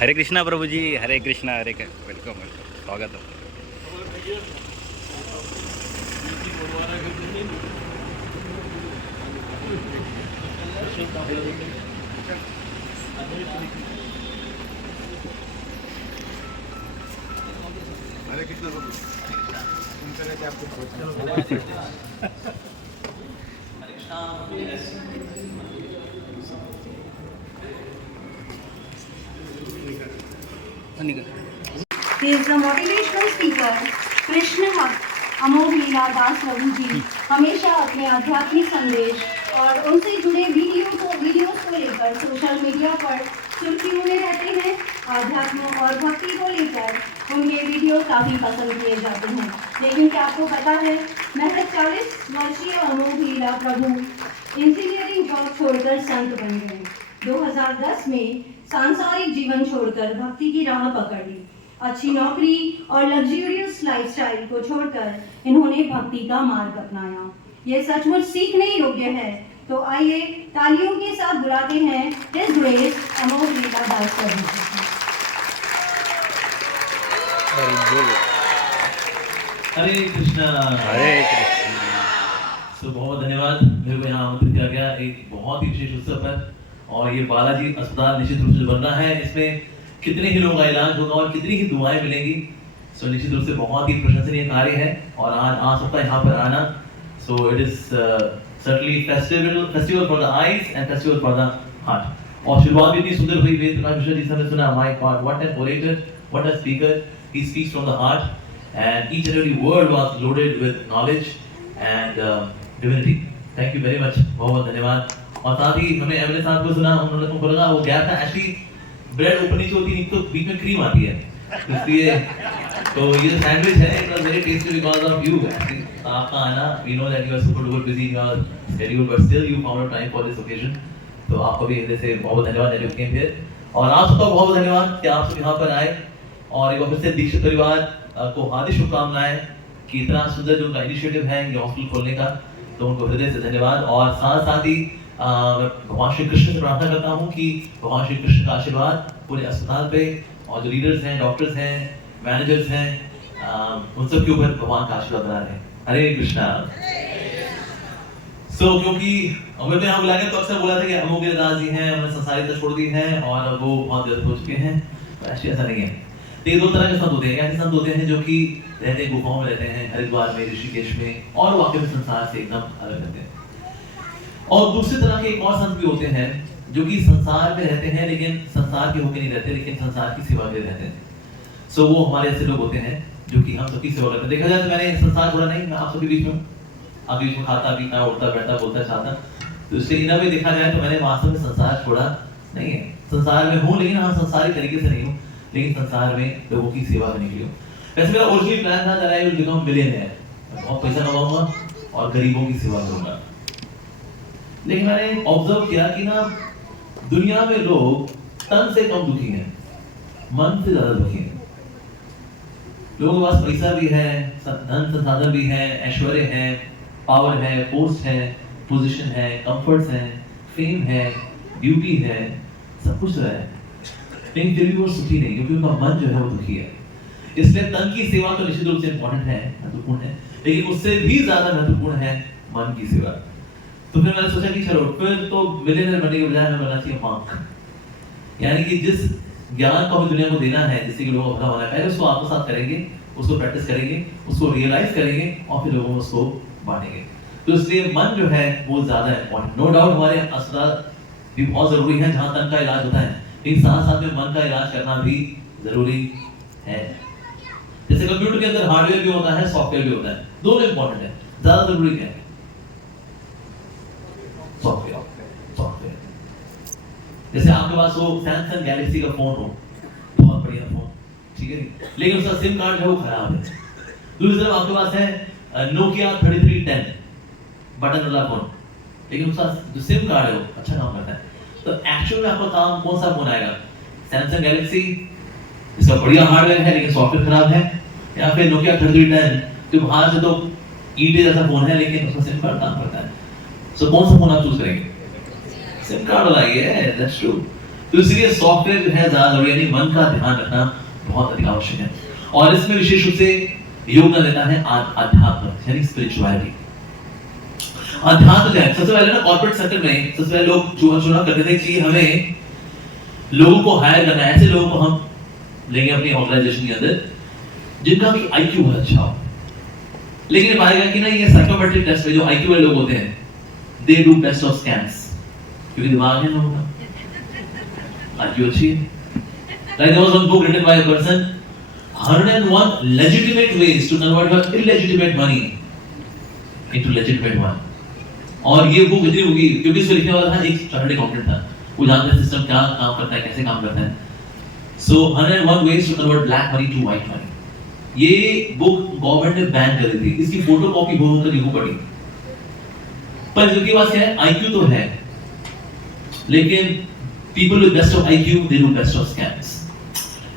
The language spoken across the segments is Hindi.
हरे कृष्णा प्रभु जी, हरे कृष्णा, वेलकम वेलकम, स्वागत है। हरे कृष्णा प्रभु He is the motivational speaker, Krishna अमोघ लीला दास प्रभु जी हमेशा अपने आध्यात्मिक संदेश और उनसे जुड़े वीडियोस को लेकर सोशल मीडिया पर सुर्खियों में रहते हैं। आध्यात्म और भक्ति को लेकर उनके वीडियो काफ़ी पसंद किए जाते हैं। लेकिन क्या आपको पता है, महज 40 वर्षीय अमोघ लीला प्रभु इंजीनियरिंग जॉब छोड़कर संत बन गए। 2010 में सांसारिक जीवन छोड़कर भक्ति की राह पकड़ ली। अच्छी नौकरी और लग्जूरियस लाइफस्टाइल को छोड़कर इन्होंने भक्ति का मार्ग अपनाया। ये सचमुच सीखने योग्य है। तो आइए तालियों के साथ बुलाते हैं हिज ग्रेस अमोघ लीला दास प्रभु जी। हरे कृष्णा। हरे कृष्णा। तो बहुत धन्यवाद, मेरे को यहाँ आमंत्रित किया गया एक बहुत ही विशेष उत्सव पर। और ये बालाजी अस्पताल निश्चित रूप से बन रहा है, इसमें कितने ही लोगों का इलाज होगा और कितनी ही दुआएं मिलेंगी। सो निश्चित रूप से बहुत ही प्रशंसनीय कार्य है और आज आ सकता है यहाँ पर आना। So it is certainly festival for the eyes and festival for the heart. और शुरुआत भी इतनी सुंदर हुई। वेद प्रकाश मिश्रा जी से हमने सुना, my God, what an orator, what a speaker. He speaks from the heart and each and every word was loaded with knowledge and divinity. Thank you very much, बहुत धन्यवाद। और साथ ही हमने एमएलए साहब को सुना, उन्होंने तुमको लगा वो गया था एक्चुअली ब्रेड ऊपर नीचे होती है, तो बीच में क्रीम आती है, इसलिए तो ये जो सैंडविच है it was very tasty because of you actually. आपका आना, we know that you are super duper busy in your schedule but still you found time for this occasion. तो आपको भी हृदय से बहुत धन्यवाद दैट यू केम हियर। और आप सबका बहुत धन्यवाद कि आप सब यहाँ पर आए। और एक बार फिर से दीक्षित परिवार को हार्दिक शुभकामनाएं कि इतना सुंदर जो उनका इनिशिएटिव है ये हॉस्पिटल खोलने का, तो उनको हृदय से धन्यवाद। और साथ ही भगवान श्री कृष्ण से प्रार्थना करता हूँ कि भगवान श्री कृष्ण का आशीर्वाद पूरे अस्पताल पे और जो लीडर्स हैं, डॉक्टर्स हैं, मैनेजर्स हैं, उन सब के ऊपर भगवान का आशीर्वाद बना रहे। हरे कृष्णा। क्योंकि मेरे को यहाँ बुलाया गया तो अक्सर बोला था कि अमोघ लीला दास जी हैं, उन्होंने संसारिकता छोड़ दी है और वो बहुत व्यस्त हो चुके हैं। एक्चुअली ऐसा नहीं है। तो ये दो तरह के संत होते हैं। ऐसे संत होते हैं जो कि रहते हैं गुफाओं में, रहते हैं हरिद्वार में, ऋषिकेश में, और वाकई में संसार से एकदम अलग रहते हैं। और दूसरी तरह के एक और संत भी होते हैं जो कि संसार में रहते हैं लेकिन संसार के होकर नहीं रहते, लेकिन संसार की सेवा में रहते हैं। सो वो हमारे ऐसे लोग होते हैं जो कि हम सबकी सेवा करते हैं। देखा जाए तो मैंने संसार छोड़ा नहीं, मैं आप सबके बीच में हूँ, आपके बीच में खाता पीता उठता बैठता बोलता चाहता। तो इसलिए इन वे देखा जाए तो मैंने वास्तव में संसार छोड़ा नहीं है। संसार में हूँ लेकिन हाँ संसारी तरीके से नहीं हूँ, लेकिन संसार में लोगों की सेवा करने के लिए हूँ। वैसे मेरा ओरिजिनल प्लान था that I will become millionaire, बहुत पैसा कमाऊंगा और गरीबों की सेवा करूंगा। लेकिन मैंने ऑब्जर्व किया कि ना दुनिया में लोग तन से कम दुखी हैं, मन से ज्यादा दुखी हैं। लोगों के पास पैसा भी है, धन संसाधन भी है, ऐश्वर्य है, पावर है, पोस्ट है, पोजीशन है, कंफर्ट्स है, फेम है, ब्यूटी है, सब कुछ है, लेकिन फिर भी वो सुखी नहीं, क्योंकि उनका मन जो है वो दुखी है। इसलिए तन की सेवा तो निश्चित रूप से इंपॉर्टेंट है, महत्वपूर्ण है, लेकिन उससे भी ज्यादा महत्वपूर्ण है मन की सेवा। तो फिर मैंने सोचा कि चलो फिर तो मिलियनेयर बनने के बजाय हमें बनना चाहिए मॉन्क। यानी कि जिस ज्ञान को हमें दुनिया को देना है, जिससे कि लोगों को भला होना है, पहले उसको आत्मसात करेंगे, उसको प्रैक्टिस करेंगे, उसको रियलाइज करेंगे और फिर लोगों को उसको बांटेंगे। तो इसलिए मन जो है वो ज्यादा इंपॉर्टेंट। नो डाउट हमारे अस्पताल भी बहुत जरूरी है जहाँ तन का इलाज होता है, लेकिन साथ साथ में मन का इलाज करना भी जरूरी है। जैसे कंप्यूटर के अंदर हार्डवेयर भी होता है, सॉफ्टवेयर भी होता है, दोनों इंपॉर्टेंट है। ज्यादा जरूरी है सॉफ्टवेयर। जैसे आपके पास वो सैमसंग गैलेक्सी का फोन हो, बहुत बढ़िया फोन, ठीक है, लेकिन उसका सिम कार्ड जो है वो खराब है। दूसरी तरफ आपके पास है नोकिया 3310 बटन वाला फोन, लेकिन उसका जो सिम कार्ड है वो अच्छा काम करता है। तो एक्चुअल में आपका काम कौन सा फोन आएगा? सैमसंग गैलेक्सी, इसका बढ़िया हार्डवेयर है लेकिन सॉफ्टवेयर खराब है, या फिर नोकिया 3310 जो बाहर से तो ईटे जैसा फोन है लेकिन उसका सिम कार्ड काम करता है। सो कौन सा फोन आप चूज करेंगे? सिम कार्ड वाला ही है, दैट्स ट्रू। तो इसलिए सॉफ्टवेयर जो है ज्यादा जरूरी, यानी मन का ध्यान रखना बहुत अधिक आवश्यक है। और इसमें विशेष रूप से योगदान देता है अध्यात्म यानी स्पिरिचुअलिटी। अध्यात्म जो है, सबसे पहले ना कॉर्पोरेट सेक्टर में सबसे पहले लोग चुनाव करते थे कि हमें लोगों को हायर करना है, ऐसे लोगों को हम लेंगे अपनी ऑर्गेनाइजेशन के अंदर जिनका भी आईक्यू बहुत अच्छा हो। लेकिन ये पाया गया कि ना ये साइकोमेट्रिक टेस्ट में जो आईक्यू वाले लोग होते हैं, they do best of scams, क्योंकि दिमाग है लोगों का, आईक्यू अच्छी है। Like there was one book written by a person, 101 legitimate ways to convert your illegitimate money into legitimate one. और ये बुक इतनी होगी क्योंकि इसमें लिखने वाला था एक चार्टर्ड अकाउंटेंट था, वो जानता है सिस्टम क्या काम करता है, कैसे काम करता है। So 101 ways to convert black money to white money. ये बुक गवर्नमेंट ने बैन कर दी थी, इसकी फोटोकॉपी बहु कर लिखो पड़ी। पर इनके पास क्या है, आईक्यू तो है, लेकिन people with best of IQ they do best of scams.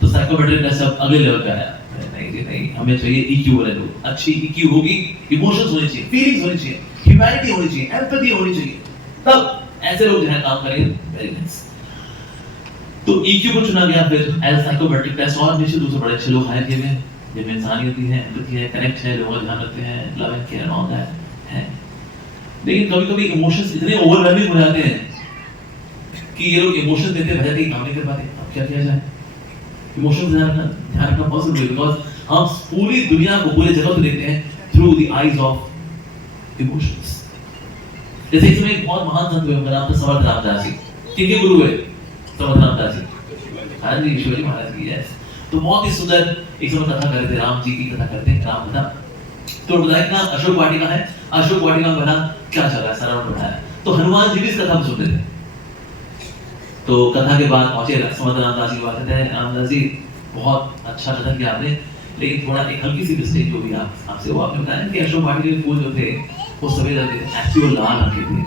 तो साइकोमेट्रिक टेस्ट अब अगले लेवल का है। नहीं जी नहीं, हमें चाहिए EQ वाले लोग। अच्छी EQ होगी, इमोशंस होने चाहिए, फीलिंग्स होनी चाहिए, ह्यूमैनिटी होनी चाहिए, एम्पैथी होनी चाहिए, तब ऐसे लोग जो है काम करेंगे। Very nice. तो EQ को चुना गया फिर एज साइकोमेट्रिक टेस्ट, और निश्चित रूप से बड़े अच्छे लोग हायर किए गए जिनमें इंसानियत है, एम्पैथी है, कनेक्ट है, लोगों का ध्यान रखते हैं, love and care all that है। लेकिन कभी-कभी इमोशंस इतने ओवरवेलमिंग हो जाते हैं कि ये लोग इमोशन देते हैं, बजाय काम नहीं कर पाते। अब क्या किया जाए? इमोशंस ध्यान रखना बहुत जरूरी है, बिकॉज़ हम पूरी दुनिया को, पूरे जगत को देखते हैं through the eyes of emotions. जैसे इसमें एक बहुत महान संत हुए, उनका नाम था समर्थ रामदास जी। किनके गुरु हुए? समर्थ रामदास जी। हाँ जी, ईश्वरी महाराज की। यस। तो बहुत ही सुंदर एक समय कथा करते, राम जी की कथा करते हैं, राम कथा। तो बताया ना अशोक वाटिका है, अशोक वाटिका में बना क्या चल रहा है, सारा उन्होंने बताया। तो हनुमान जी भी इस कथा में सुनते थे। तो कथा के बाद पहुंचे समर्थ रामदास जी की बात करते हैं, रामदास जी बहुत अच्छा कथन किया आपने, लेकिन थोड़ा एक हल्की सी मिस्टेक जो भी आपसे वो आपने बताया कि अशोक वाटिका के फूल जो थे वो सफेद रंग के थे, एक्चुअली वो लाल रंग के थे।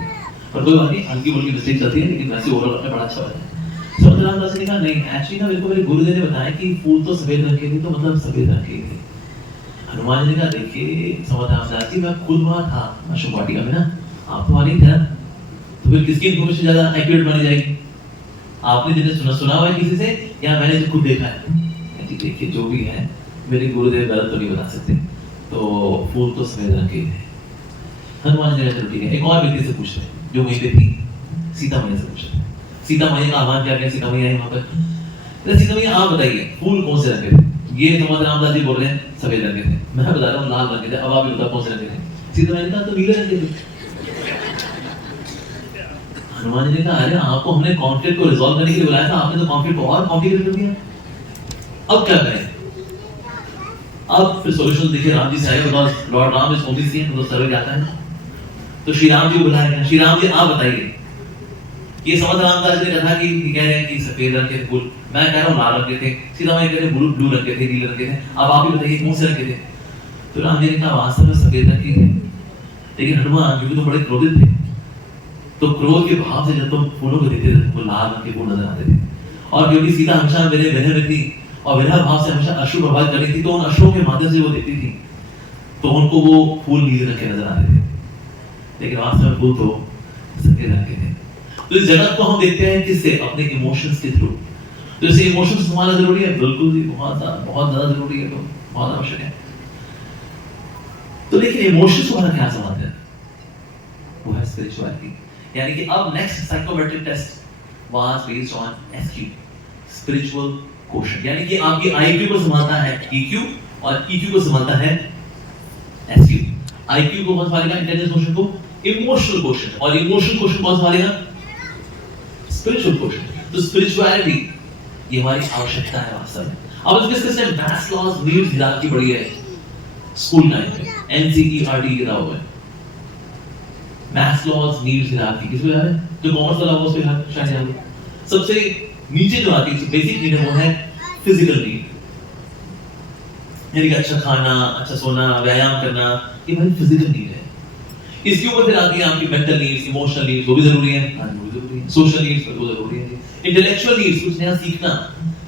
पर कोई बात नहीं, हल्की फुल्की मिस्टेक चलती है, लेकिन वैसे ओवरऑल आपने बड़ा अच्छा बताया। समर्थ रामदास जी ने कहा नहीं, एक्चुअली ना मेरे को मेरे गुरुदेव ने बताया कि फूल तो सफेद रंग के थे, तो मतलब सफेद रंग के थे। हनुमान जी ने कहा देखिए समर्थ रामदास जी, मैं खुद वहां था अशोक वाटिका में ना, आप तो वहां नहीं थे, तो फिर किसकी इन्फॉर्मेशन ज्यादा एक्यूरेट मानी जाएगी? आपने जिन्हें सुना हुआ है किसी से, या मैंने जो खुद देखा है? देखिए जो भी है, मेरे गुरुदेव गलत तो नहीं बता सकते, तो फूल तो सफेद रंग के थे। हनुमान जी ने कहा ठीक है, एक और व्यक्ति से पूछते हैं जो वहीं पे थी, सीता मैया से पूछते हैं। सीता मैया का आह्वान किया गया, सीता मैया आई वहां पर। सीता मैया आप बताइए फूल कौन से रंग के थे? ये समर्थ रामदास जी बोल रहे हैं सफेद रंग के थे, मैं बता रहा हूँ लाल रंग के थे, अब आप बताओ कौन से रंग के थे? सीता मैया ने कहा तो नीले रंग के थे। हनुमान जी ने कहा अरे आपको हमने कॉन्फ्लिक्ट को रिजॉल्व करने के लिए बुलाया था, आपने तो कॉन्फ्लिक्ट को और कॉम्प्लिकेट कर दिया, अब क्या करें? अब फिर सॉल्यूशन देखिए राम जी से आएगा, because Lord Ram is omniscient, तो सर्व जाता है। तो श्री राम जी को बुलाया गया, श्री राम जी आप बताइए, ये समर्थ रामदास जी ने कहा कि कह रहे हैं कि सफेद रंग के फूल, मैं कह रहा हूँ लाल रंग के थे, सीता मैया कह रहे हैं ब्लू रंग के थे, नीले रंग के थे, अब आप ही बताइए कौन से रंग के थे? तो राम जी ने कहा वास्तव में सफेद रंग के थे, लेकिन हनुमान क्योंकि तुम बड़े क्रोधित थे, तो क्रोध के भाव से जब तुम फूलों को देखते थे वो लाल रंग के फूल नजर आते थे, और क्योंकि सीता हमेशा मेरे विरह में थी और विरह भाव से हमेशा अश्रु प्रभावित कर रही थी, तो उन अश्रुओं के माध्यम से वो देखती थी, तो उनको वो फूल नीले रंग के नजर आते थे, लेकिन वास्तव में फूल तो सफेद रंग के थे। तो इस जगत को हम देखते हैं किससे? अपने इमोशंस के थ्रू। तो इसे इमोशंस हमारा जरूरी है, बिल्कुल जी, बहुत ज्यादा जरूरी है, तो बहुत आवश्यक है। तो लेकिन इमोशंस हमारा क्या संबंध है? वो है स्पिरिचुअलिटी। यानी कि अब next psychometric test was based on SQ, spiritual quotient, यानी कि आपकी आईक्यू को संभालता है ईक्यू और ईक्यू को संभालता है एसक्यू। आईक्यू को कौन संभालेगा? इंटेलिजेंस क्वोशिएंट को, इमोशनल क्वोशिएंट, और इमोशनल क्वोशिएंट कौन संभालेगा? Spiritual quotient. तो स्पिरिचुअलिटी ये हमारी आवश्यकता है वास्तव में। अब इसके से मैस्लोज नीड्स हिरार्की पड़ी है स्कूल टाइम में, एनसीईआरटी की किताब है मैस्लोज नीड्स हिरार्की, किसको याद है? जो कॉमर्स वाला वो उसको शायद याद हो। सबसे नीचे जो आती है बेसिक नीड है वो है फिजिकल नीड, यानी कि अच्छा खाना, अच्छा सोना, व्यायाम करना, ये हमारी फिजिकल नीड है। इसके ऊपर फिर आती है आपकी मेंटल नीड्स, इमोशनल नीड्स, वो भी जरूरी है, वो भी जरूरी है, सोशल नीड्स वो जरूरी है, इंटेलेक्चुअल नीड्स, कुछ नया सीखना,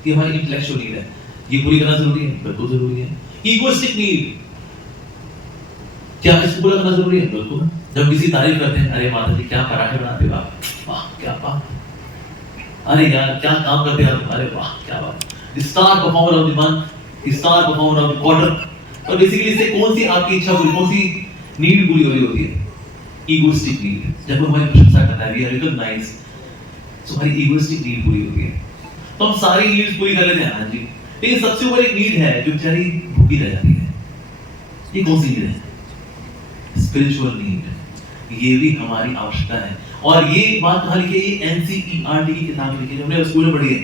कि हमारी इंटेलेक्चुअल नीड है, ये पूरी करना जरूरी है, बिल्कुल जरूरी है। इगोइस्टिक नीड, क्या इसको पूरा करना जरूरी है? बिल्कुल। जब किसी तारीफ करते हैं, अरे माता जी क्या पराठे बनाते हो आप, वाह क्या अरे यार क्या काम करते हैं आप, अरे वाह क्या बात, star performer of the month, star performer of the quarter. और बेसिकली इससे कौन सी आपकी इच्छा पूरी, कौन सी नीड पूरी हो रही होती है? Egoistic need. जब हमारी प्रशंसा करता है, वी रिकॉग्नाइज, तो हमारी ईगोइस्टिक नीड पूरी होती है। तो हम सारी नीड्स पूरी कर लेते हैं हाँ जी, लेकिन सबसे ऊपर एक नीड है जो बेचारी भूखी रह जाती है। ये कौन सी नीड है? Spiritual need. ये भी हमारी आवश्यकता है। और ये बात कहाँ लिखी है? ये एनसीईआरटी की किताब में लिखी है, हमने स्कूल में पढ़ी है।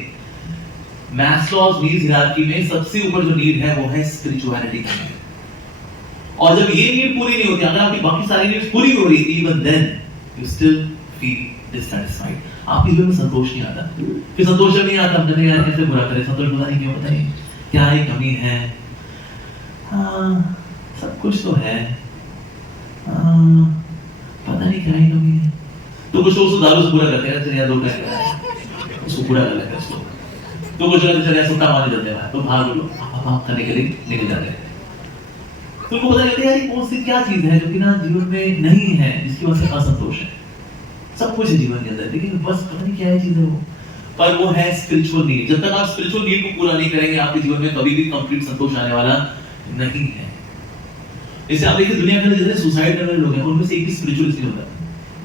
मैस्लोज नीड्स हायरार्की में सबसे ऊपर जो नीड है वो है स्पिरिचुअलिटी का नीड। और जब ये नीड पूरी नहीं होती, अगर आपकी बाकी सारी नीड्स पूरी हो रही, even then you still feel dissatisfied. आपके जीवन में संतोष नहीं आता। फिर संतोष जब नहीं आता, हम कहते हैं यार कैसे पूरा करें, संतोष पता नहीं क्यों, पता नहीं क्या ही कमी है। हाँ सब कुछ तो है, पता नहीं क्या ही कमी है। तो कुछ लोग दारू से पूरा करते हैं, चलिए दो पैसे उसको पूरा कर लेते हैं उसको। तो कुछ लोग चलिए सुट्टा मारने जाते हैं, तो भाग लो आप करने के लिए निकल जाते हैं। तो उनको पता नहीं यार कौन सी क्या चीज है जो कि ना जीवन में नहीं है, जिसकी वजह से असंतोष है। सब कुछ है जीवन के अंदर, लेकिन बस पता नहीं क्या है चीज है वो। पर वो है स्पिरिचुअल नीड। जब तक आप स्पिरिचुअल नीड को पूरा नहीं करेंगे, आपके जीवन में कभी भी कंप्लीट संतोष आने वाला नहीं है। इससे आप देखिए दुनिया के अंदर जितने सुसाइड करने वाले लोग हैं, उनमें से एक भी स्पिरिचुअलिस्ट नहीं होता।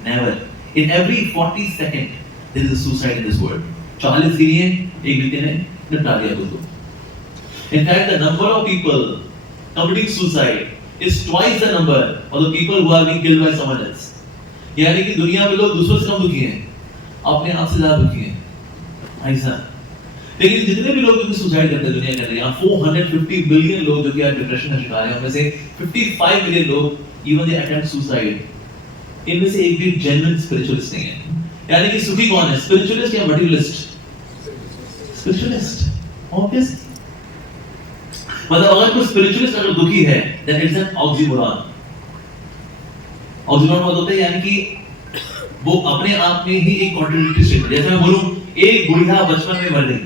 Never. In every 40 second there is a suicide in this world. 40 गिनिए, एक व्यक्ति ने निपटा दिया उसको। In fact, the number of people committing suicide is twice the number of the people who are being killed by someone else. यानी कि दुनिया में लोग दूसरों से कम दुखी हैं, अपने आप से ज्यादा दुखी हैं ऐसा। लेकिन जितने भी लोग जो सुसाइड करते हैं दुनिया के अंदर, 450 मिलियन लोग जो कि आज डिप्रेशन का शिकार हैं, उनमें से 55 मिलियन लोग इवन दे अटेम्प्ट सुसाइड। इनमें से एक भी जेन्युइन स्पिरिचुअलिस्ट नहीं है। यानी कि सुखी कौन है, स्पिरिचुअलिस्ट या मटेरियलिस्ट? Spiritualist, obvious. मतलब अगर कोई स्पिरिचुअलिस्ट अगर दुखी है, then it's an oxymoron। Oxymoron मतलब होता है यानी कि वो अपने आप में ही एक कॉन्ट्रडिक्टरी स्टेटमेंट। जैसे मैं बोलूं एक बुढ़िया बचपन में मर गई,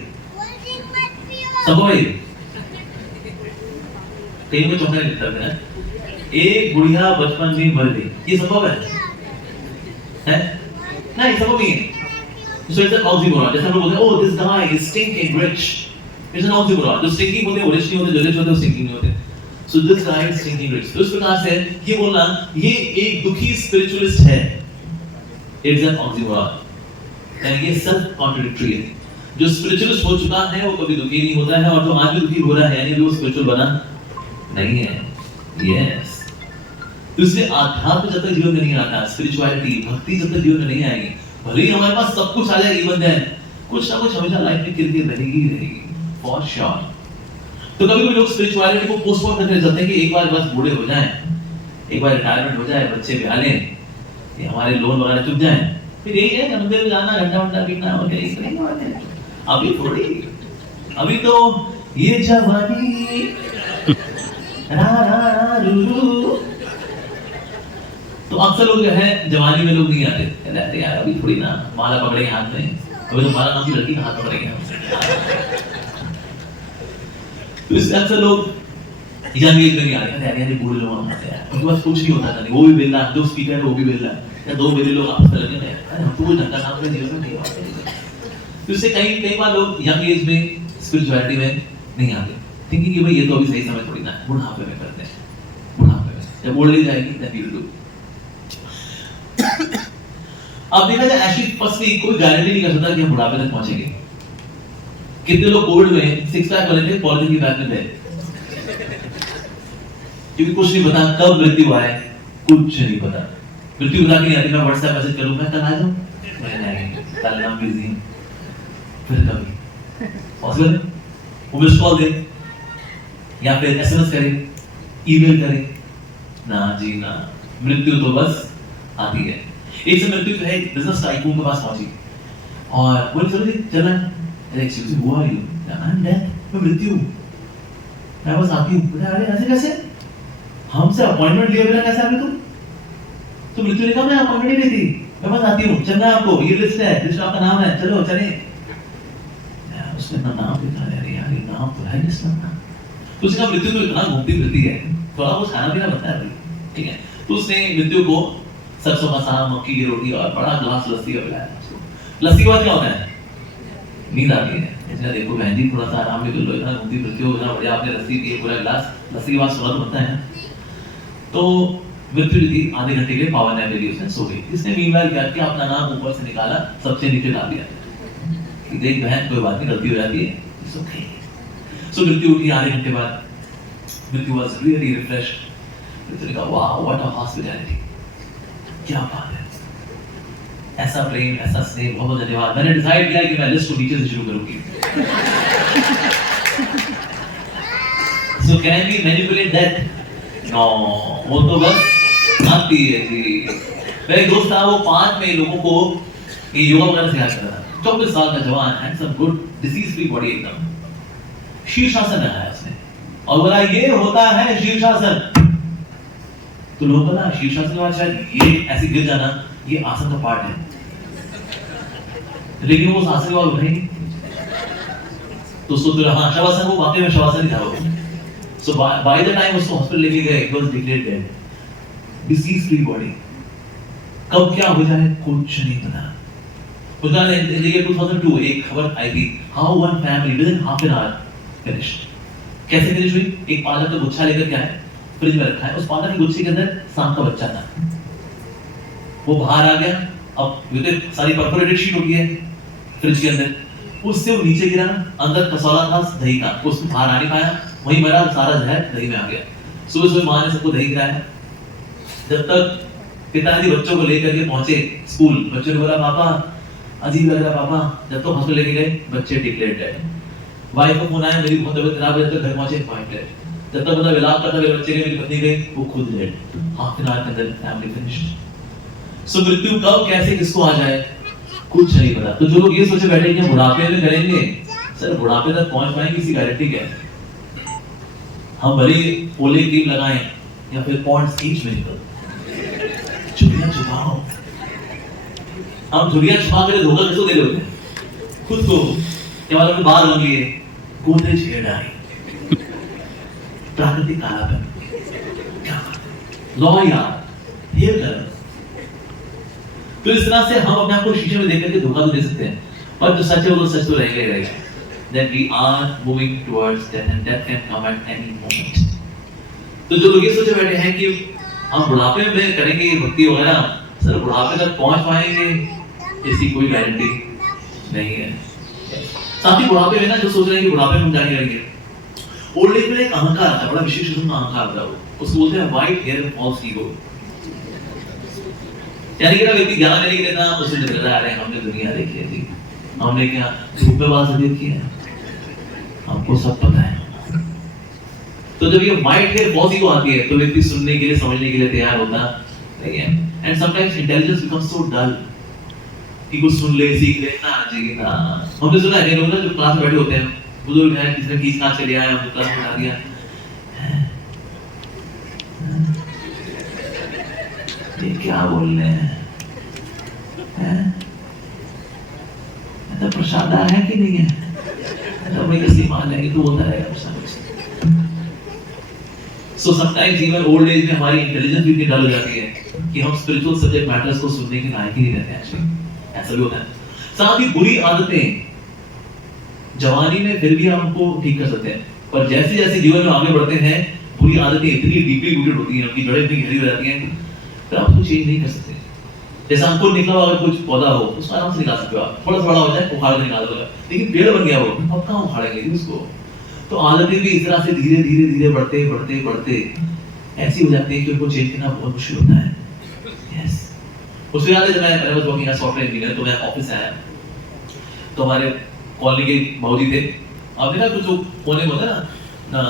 संभव है? कहीं में चौंका नहीं लगता है, एक बुढ़िया बचपन में मर गई, ये संभव है? नहीं, संभव नहीं है। So it's an oxymoron। जैसे हम लोग बोलते हैं, oh this guy is stinking rich, it's an oxymoron। जो stinking होते हैं वो rich नहीं होते, जो rich होते हैं वो stinking नहीं होते। So this guy is thinking rich। तो इस प्रकार से ये बोलना ये एक दुखी स्पिरिचुअलिस्ट है, it's an oxymoron। यानी ये सेल्फ कॉन्ट्रडिक्टरी है। जो स्पिरिचुअलिस्ट हो चुका है वो कभी दुखी नहीं होता है, और जो आज भी दुखी हो रहा है यानी वो स्पिरिचुअल बना नहीं है। यस। तो इसलिए आध्यात्म जब तक जीवन में नहीं आता, स्पिरिचुअलिटी भक्ति जब तक जीवन में नहीं आएगी, भले ही हमारे पास सब कुछ आ जाए, इवन देन कुछ ना कुछ हमेशा लाइफ में गिरती रहेगी फॉर श्योर। तो कभी भी लोग स्पिरिचुअलिटी को पोस्टपोन करते जाते हैं कि एक बार बस बूढ़े हो जाएं, एक बार रिटायरमेंट हो जाए, बच्चे ब्याह लें, ये हमारे लोन वगैरह चुक जाएं, फिर यही है मंदिर में जाना, घंटा पीना और यही करेंगे। अभी थोड़ी, अभी तो ये जवानी रा रा रा रू। तो अक्सर लोग जो है जवानी में लोग नहीं आते, कहते हैं यार अभी थोड़ी ना माला पकड़ेंगे हाथ में, अभी तो माला नाम की लड़की का हाथ पकड़ेंगे। तो इससे अक्सर लोग यंग एज में नहीं आ रहे, यार बूढ़े लोग आते हैं, उनके पास कुछ नहीं होता था, वो भी बेल्ला, जो स्पीकर है वो भी बेल्ला, या दो बेले लोग आपस में लगे हैं, अरे हम तो कोई ढंग का काम अपने जीवन में नहीं होता। तो इससे कई बार लोग यंग एज में स्पिरिचुअलिटी में नहीं आते, थिंकिंग कि भाई ये तो अभी सही समय थोड़ी ना है, बुढ़ापे में करते हैं, बुढ़ापे में जब ओल्ड एज आएगी देन वी विल डू। अब देखा जाए एक्चुअली फर्स्टली कोई गारंटी नहीं कर सकता कि हम बुढ़ापे तक पहुंचेंगे। कितने लोग कोविड में 6 पैक वाले थे, पॉलिथीन की बैग में थे, क्योंकि कुछ नहीं पता कब मृत्यु आए, कुछ नहीं पता। मृत्यु बता के आती, मैं व्हाट्सएप मैसेज करूं, मैं कल आ जाऊं, मैं नहीं, कल मैं बिजी हूं, फिर कभी पॉसिबल है वो मिस कॉल दे या फिर एसएमएस करे, ईमेल करे, ना जी ना। मृत्यु तो बस आती है। एक से मृत्यु तो है बिजनेस टाइकून के पास पहुंची और बोले चलो जी चला, अरे excuse me, who are you? I am death, मैं मृत्यु, मैं बस आती हूं। बोले अरे ऐसे कैसे, हमसे अपॉइंटमेंट लिए बिना कैसे आ गए तुम? तो मृत्यु ने कहा मैं अपॉइंटमेंट नहीं दी थी, मैं बस आती हूं, चलना है आपको, ये लिस्ट है, लिस्ट आपका नाम है, चलो चले। उसने अपना नाम लिखा, अरे यार ये नाम तो है लिस्ट में। तो उसने कहा मृत्यु तो इतना घूमती फिरती है, थोड़ा बहुत खाना पीना बनता है, ठीक है। तो उसने मृत्यु को सरसों का साग, मक्की की रोटी और बड़ा ग्लास लस्सी का पिलाया। लस्सी के बाद क्या होता है? नींद आती है। इसलिए देखो बहन जी थोड़ा सा आराम भी कर लो, इतना घूमती फिरती हो, इतना बढ़िया आपने लस्सी पिए पूरा गिलास, लस्सी के बाद सुना तो बनता है। तो मृत्यु थी, आधे घंटे के लिए पावर नैप ले ली, उसने सो गई। इसने मीनवाइल क्या किया, अपना नाम ऊपर से निकाला, सबसे नीचे डाल दिया कि देख बहन कोई बात नहीं, गलती हो जाती है, इट्स ओके। सो मृत्यु उठी आधे घंटे बाद, मृत्यु वाज रियली रिफ्रेश्ड। मृत्यु ने कहा वाह व्हाट अ हॉस्पिटैलिटी, क्या बात है, ऐसा प्रेम, ऐसा स्नेह, बहुत बहुत धन्यवाद। मैंने डिसाइड किया कि मैं लिस्ट को नीचे से शुरू करूंगी। So can we manipulate that? No, वो तो बस आती है जी। मेरे दोस्त था, वो 5 मई लोगों को ये योगा करना सिखाया करता था। 24 साल का जवान, handsome, good, disease free body एकदम। शीर्षासन लगाया उसने और बोला ये होता है शीर्षासन। तो लोग बोला शीर्षासन के बाद शायद ये ऐसे गिर जाना ये आसन का पार्ट है, लेकिन वो आसन के बाद उठे नहीं। तो सोच रहा हाँ शवासन, वो वाकई में शवासन ही था वो। So by the time उसको हॉस्पिटल लेके गए, it was declared dead, disease free body। कब क्या हो जाए कुछ नहीं पता। उस दौरान in the year 2002 एक खबर आई थी, how one family within half an hour finished। कैसे फिनिश हुई? एक पालक का गुच्छा लेकर क्या है फ्रिज में रखा है, उस पालक के गुच्छे के अंदर सांप का बच्चा था। वो बाहर आ गया, अब ये तो सारी परफोरेटेड शीट होती है फ्रिज के अंदर, उससे वो नीचे गिरा, अंदर कसौला था दही का, उसमें बाहर आ नहीं पाया, वहीं मरा, सारा जहर दही में आ गया। सुबह सुबह माँ ने सबको दही खिलाया। जब तक पिताजी बच्चों को लेकर के पहुंचे स्कूल, बच्चों ने बोला पापा अजीब लग रहा पापा। जब तक हॉस्पिटल लेके गए, बच्चे डिक्लेयर्ड डेड। वाइफ को फोन आया, मेरी बहुत तबीयत खराब है, जब तक घर पहुंचे वाइफ डेड। जब तक बंदा विलाप करता मेरे बच्चे के, मेरी पत्नी गई, वो खुद डेड। हाफ एन आवर के अंदर फैमिली फिनिश्ड। सो मृत्यु कब कैसे किसको आ जाए कुछ नहीं पता। तो जो लोग ये सोचे बैठे कि बुढ़ापे में करेंगे, सर बुढ़ापे तक पहुंच पाएंगे किसी गारंटी क्या है? हम भले ओले क्रीम लगाएं या फिर पॉन्ड्स ईच में निकल झुर्रियां छुपाओ। हम झुर्रियां छुपा कर धोखा किसको दे रहे हो? खुद को। क्या वाला में बाल रंग लिए, गोदरेज हेयर डाई, प्राकृतिक कालापन, क्या लॉ यार हेयर कलर। तो इस तरह से हम अपने आप को शीशे में देख करके धोखा तो दे सकते हैं, पर जो सच है वो सच तो रहेगा ही रहेगा। That we are moving towards death and death can come at any moment। तो जो लोग ये सोचे बैठे हैं कि हम बुढ़ापे में करेंगे भक्ति वगैरह, सर बुढ़ापे तक पहुंच पाएंगे इसकी कोई गारंटी नहीं है। साथ ही बुढ़ापे में ना जो सोच रहे हैं कि बुढ़ापे में हम जाने करेंगे, ओल्ड एज में एक अहंकार आता है, बड़ा विशेष किस्म का अहंकार आता है, उसको बोलते हैं white hair and false ego. यानी कि ना व्यक्ति ज्ञान लेने के लिए ना उसे लग रहा है हमने दुनिया देखी है जी, हमने क्या धूप में बात देखी है, हमको सब पता है। तो जब ये व्हाइट हेयर फॉल्स ईगो आती है तो व्यक्ति सुनने के लिए समझने के लिए तैयार होता नहीं है। And sometimes intelligence becomes so dull कि कुछ सुन ले सीख ले ना जी ना। हमने सुना है लोग ना जो क्लास में बैठे होते हैं, बुजुर्ग हैं, किसी ने खींच काट के लिया है, हमने क्लास में बता दिया ये क्या बोल रहे हैं? तो प्रसाद है कि नहीं है? तो भाई कैसे मान लेंगे, तो होता रहेगा प्रसाद। So sometimes even old age में हमारी इंटेलिजेंस भी इतनी डल हो जाती है कि हम स्पिरिचुअल सब्जेक्ट मैटर्स को सुनने के लायक ही नहीं रहते हैं एक्चुअली। ऐसा भी होता है। साथ ही बुरी आदतें जवानी में फिर भी हमको ठीक कर सकते हैं, पर जैसे जैसे जीवन में आगे बढ़ते हैं बुरी आदतें इतनी डीपली रूटेड होती हैं, उनकी जड़ें इतनी गहरी हो जाती हैं, फिर आप उसको चेंज नहीं कर सकते। जैसे हमको निकला हुआ अगर कुछ पौधा हो उसको आराम से निकाल सकते हो आप, थोड़ा बड़ा हो जाए उखाड़ के निकाल दोगे, लेकिन पेड़ बन गया वो अब कहाँ उखाड़ेंगे उसको। तो आदतें भी इस तरह से धीरे धीरे धीरे बढ़ते बढ़ते बढ़ते ऐसी हो जाती है कि उनको चेंज करना बहुत मुश्किल होता है। यस, उससे याद है जब मैं was working as software engineer, तो मैं ऑफिस आया तो हमारे कॉलोनी के बाबूजी थे, आपने ना कुछ जो कोने में होता है ना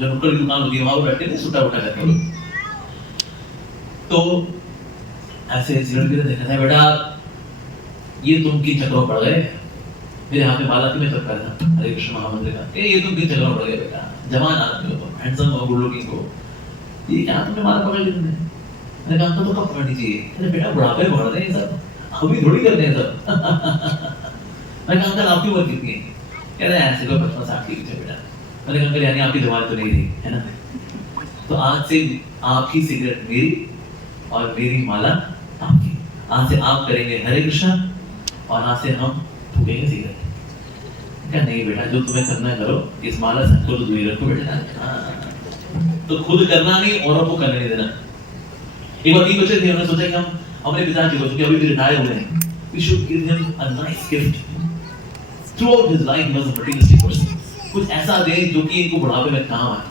जो नुक्कड़ की दुकान होती है वहां बैठते थे सुट्टा वुट्टा करते लोग। तो ऐसे सिगरेट पीते देखा था, बेटा ये तुम किन चक्करों पड़ गए। मेरे हाथ में बाला थी, मैं चल रहा था हरे कृष्ण महामंत्र का, ये तुम किन चक्करों पड़ गए बेटा, जवान आदमी हो, हैंडसम हो, गुड लुकिंग हो, ये क्या तुमने माला पकड़ ली तुमने? मैंने कहा तो कब पकड़नी चाहिए? अरे बेटा बुढ़ापे में बढ़ रहे हैं सब, अभी थोड़ी करते हैं सब। मैंने कहा अंकल आपकी उम्र कितनी है? कह रहे हैं ऐसे कोई 55-60 की है बेटा। मैंने कहा अंकल यानी आपकी जवानी तो नहीं थी है ना? तो आज से आपकी सिगरेट मेरी और मेरी माला आपकी। आज से आप करेंगे हरे कृष्ण और आज से हम फूकेंगे सिगरेट। क्या नहीं बेटा, जो तुम्हें करना है करो, इस माला संकल्प को दूरी रखो बेटा। तो खुद करना नहीं, औरों को करने नहीं देना। एक बार 3 बच्चे थे, उन्होंने सोचा कि हम अपने पिताजी को, जो अभी भी रिटायर हुए हैं, we should give him a nice gift. Throughout his life he was a materialistic person. कुछ ऐसा दे जो कि इनको बुढ़ापे में काम आए।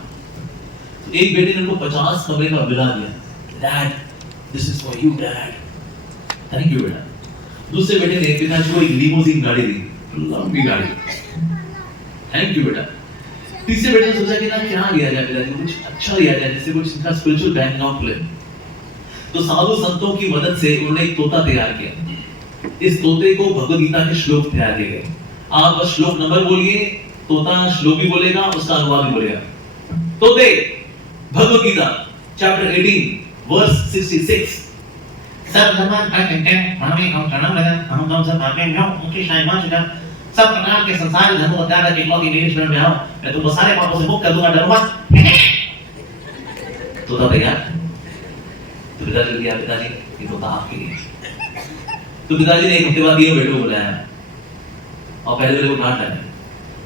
तो एक बेटे ने उनको 50 कमरे का विला दिया। Dad, this is for you, Dad. Thank you बेटा। दूसरे बेटे ने पिताजी को एक लिमोजिन गाड़ी दी, लंबी गाड़ी। Thank you बेटा। तीसरे बेटे ने सोचा कि ना क्या दिया जाए पिताजी को, कुछ अच्छा दिया जाए जिससे कुछ इनका स्पिरिचुअल बैंक अकाउंट खुले। तो साधु संतों की मदद से उन्होंने एक तोता तैयार किया। इस तोते को भगवद गीता के श्लोक तैयार किए गए। आप बस श्लोक नंबर बोलिए, तोता श्लोक भी बोलेगा, उसका अनुवाद भी बोलेगा। तोते, भगवद गीता चैप्टर 18 वर्स 66। सब धर्म हमें हम शरण लगन हम कम सब आपके जो उनकी शायमा शुदा सब प्रकार के संसार धर्मों को त्याग करके लौकी मेरे शरण में आओ, मैं तुमको सारे पापों से मुक्त कर दूंगा, डरो मत। तोता तैयार। तो पिताजी ने कहा, पिताजी ये तोता आपके लिए। तो पिताजी ने एक हफ्ते बाद ये बेटे को बुलाया और पहले बेटे को डांट डाली,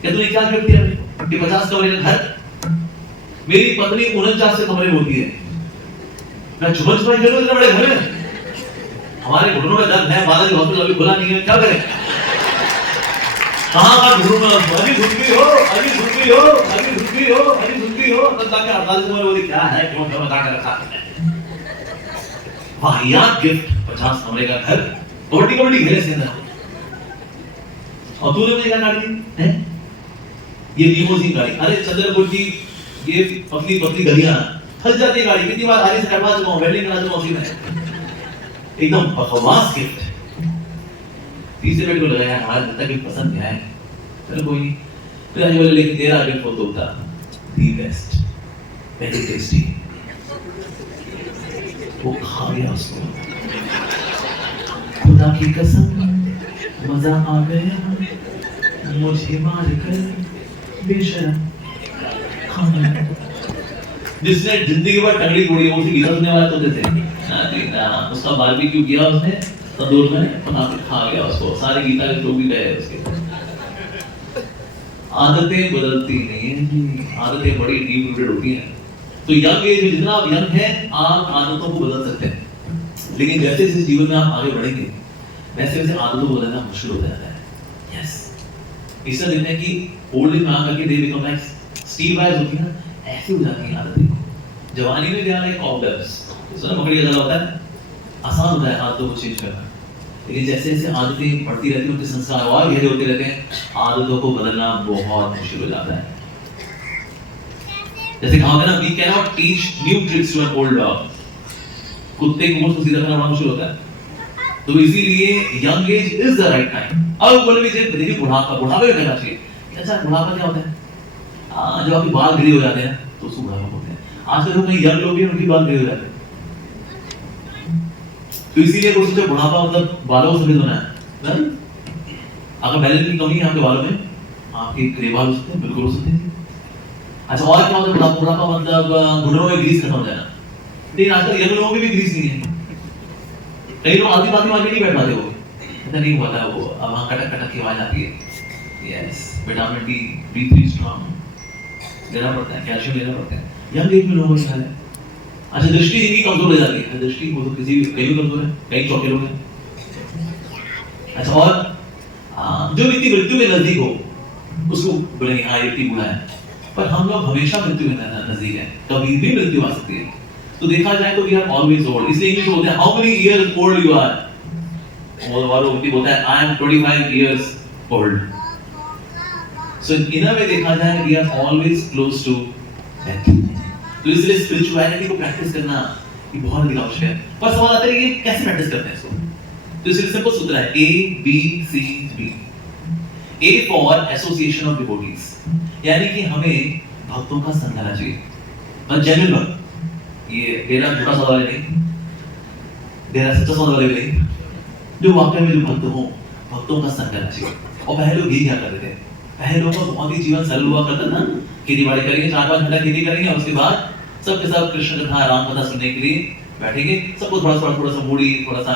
क्या तूने क्या गिफ्ट दिया मुझे कि 50 कमरे का घर? मेरी पत्नी 49 कमरे में होती है, मैं छुपन छुपन खेलूं इतने बड़े घर में? हमारे घुटनों में दर्द है, बालाजी हॉस्पिटल अभी खुला नहीं है, क्या करें? कहाँ घुटनों में अभी घुटकी हो, अभी घुटकी हो, अभी घुटकी हो, अभी घुटकी हो, तब तक 48 कमरे बोली क्या है, क्यों क्यों बता कर रखा है? वाहियात गिफ्ट, 50 कमरे का घर, कबड्डी कबड्डी खेले इसके अंदर। और तूने मुझे क्या गाड़ी दी है? ये लिमोजिन गाड़ी। अरे चंद्रपुर की ये पतली पतली गलियां फंस जाती है गाड़ी, कितनी बार आगे से करवा चुका हूं, वेल्डिंग करा चुका हूं उसी में। एकदम बकवास गिफ्ट। तीसरे बेटे को लगाया, आज तक गिफ्ट पसंद नहीं आया, चलो कोई नहीं। फिर आज बोले लेकिन तेरा गिफ्ट वो होता दी बेस्ट, वेरी टेस्टी। वो खा गया उसको, खुदा की कसम मजा आ गया मुझे मार कर बेशरम खाना। जिसने जिंदगी भर टंगड़ी तोड़ी वो उसी गीता सुनने वाला तो थे ना, उसका बारबेक्यू किया उसने तंदूर में, बना के खा गया उसको, सारे गीता के लोग भी गए उसके। आदतें बदलती नहीं है, आदतें बड़ी डीप रूटेड होती हैं। तो यंग एज में जितना आप यंग हैं, आप आदतों को बदल सकते हैं, लेकिन जैसे जैसे जीवन में आप आगे बढ़ेंगे वैसे वैसे आदतों को बदलना मुश्किल होता जाता है। यस, इससे देखते हैं कि ओल्ड एज में आकर के they become like steel wires होती है ना, ऐसी हो जाती है आदतें। जवानी में क्या लाइक ऑब्डर्स, इसमें पकड़ी जाता होता है, आसान होता है आदतों को चेंज करना, लेकिन जैसे जैसे आदतें बढ़ती रहती हैं, उनके संस्कार और गहरे होते रहते हैं, आदतों को बदलना बहुत मुश्किल हो जाता है। जैसे कहा होता है ना, we cannot teach new tricks to an old dog. कुत्ते को मुझको सीधा करना बड़ा मुश्किल होता है। तो इसीलिए young age is the right time. अब बोले भी देखिए बुढ़ापे में कहना चाहिए। अच्छा बुढ़ापा क्या होता है? जब आपके बाल ग्रे हो जाते हैं तो उसको बुढ़ापा बोलते हैं। आजकल जो यंग लोग हैं उनके बाल ग्रे हो जाते हैं, तो इसीलिए वो सोचते बुढ़ापा मतलब बालों को सफेद होना है। अगर बैलेंस की कमी है आपके बालों में, आपके ग्रे बाल हो सकते हैं, बिल्कुल हो सकते हैं। अच्छा और क्या होता है बुढ़ापा मतलब घुटनों में ग्रीस खत्म हो जाना। लेकिन आजकल यंग लोगों में भी ग्रीस नहीं है, कई लोग आधी बात में नहीं बैठ पाते, वो ऐसा नहीं हुआ था, वो अब वहाँ कटक कटक की आवाज आती है। Yes, vitamin D, B3 strong लेना पड़ता है, कैल्शियम लेना पड़ता है, यंग एज में लोगों को है। अच्छा दृष्टि इनकी कमजोर हो जाती है, दृष्टि वो तो किसी कई कमजोर है, कई चौके लोग हैं। अच्छा और जो व्यक्ति मृत्यु के नजदीक हो उसको बोलेंगे हाँ ये व्यक्ति बूढ़ा है, पर हम लोग हमेशा मृत्यु के नजदीक हैं, कभी भी मृत्यु आ सकती है। तो देखा जाए तो वी आर ऑलवेज ओल्ड, इसलिए इंग्लिश में बोलते हैं how many years old you are, और वो व्यक्ति बोलता है I am 25 years old. So in a way देखा जाए we are always close to death. तो इसलिए स्पिरिचुअलिटी को प्रैक्टिस करना ये बहुत अधिक आवश्यक है। पर सवाल आता है कि कैसे प्रैक्टिस करते हैं इसको? तो इसलिए सिंपल सूत्र है ABCD। A for association of devotees, यानी कि हमें भक्तों का संग करना चाहिए, और जेन्युइन भक्त, ये मेरा झूठा सवाल है नहीं, मेरा सच्चा सवाल वाले नहीं, जो वाकई में जो भक्त हो भक्तों का संग करना चाहिए। और पहले लोग यही क्या करते थे, पहले लोगों का बहुत ही जीवन सरल हुआ करता था, खेती बाड़ी करेंगे, 4-5 घंटा खेती करेंगे, और उसके बाद सबके सब कृष्ण कथा राम कथा सुनने के लिए बैठेंगे, सबको थोड़ा सा मूढ़ी, थोड़ा सा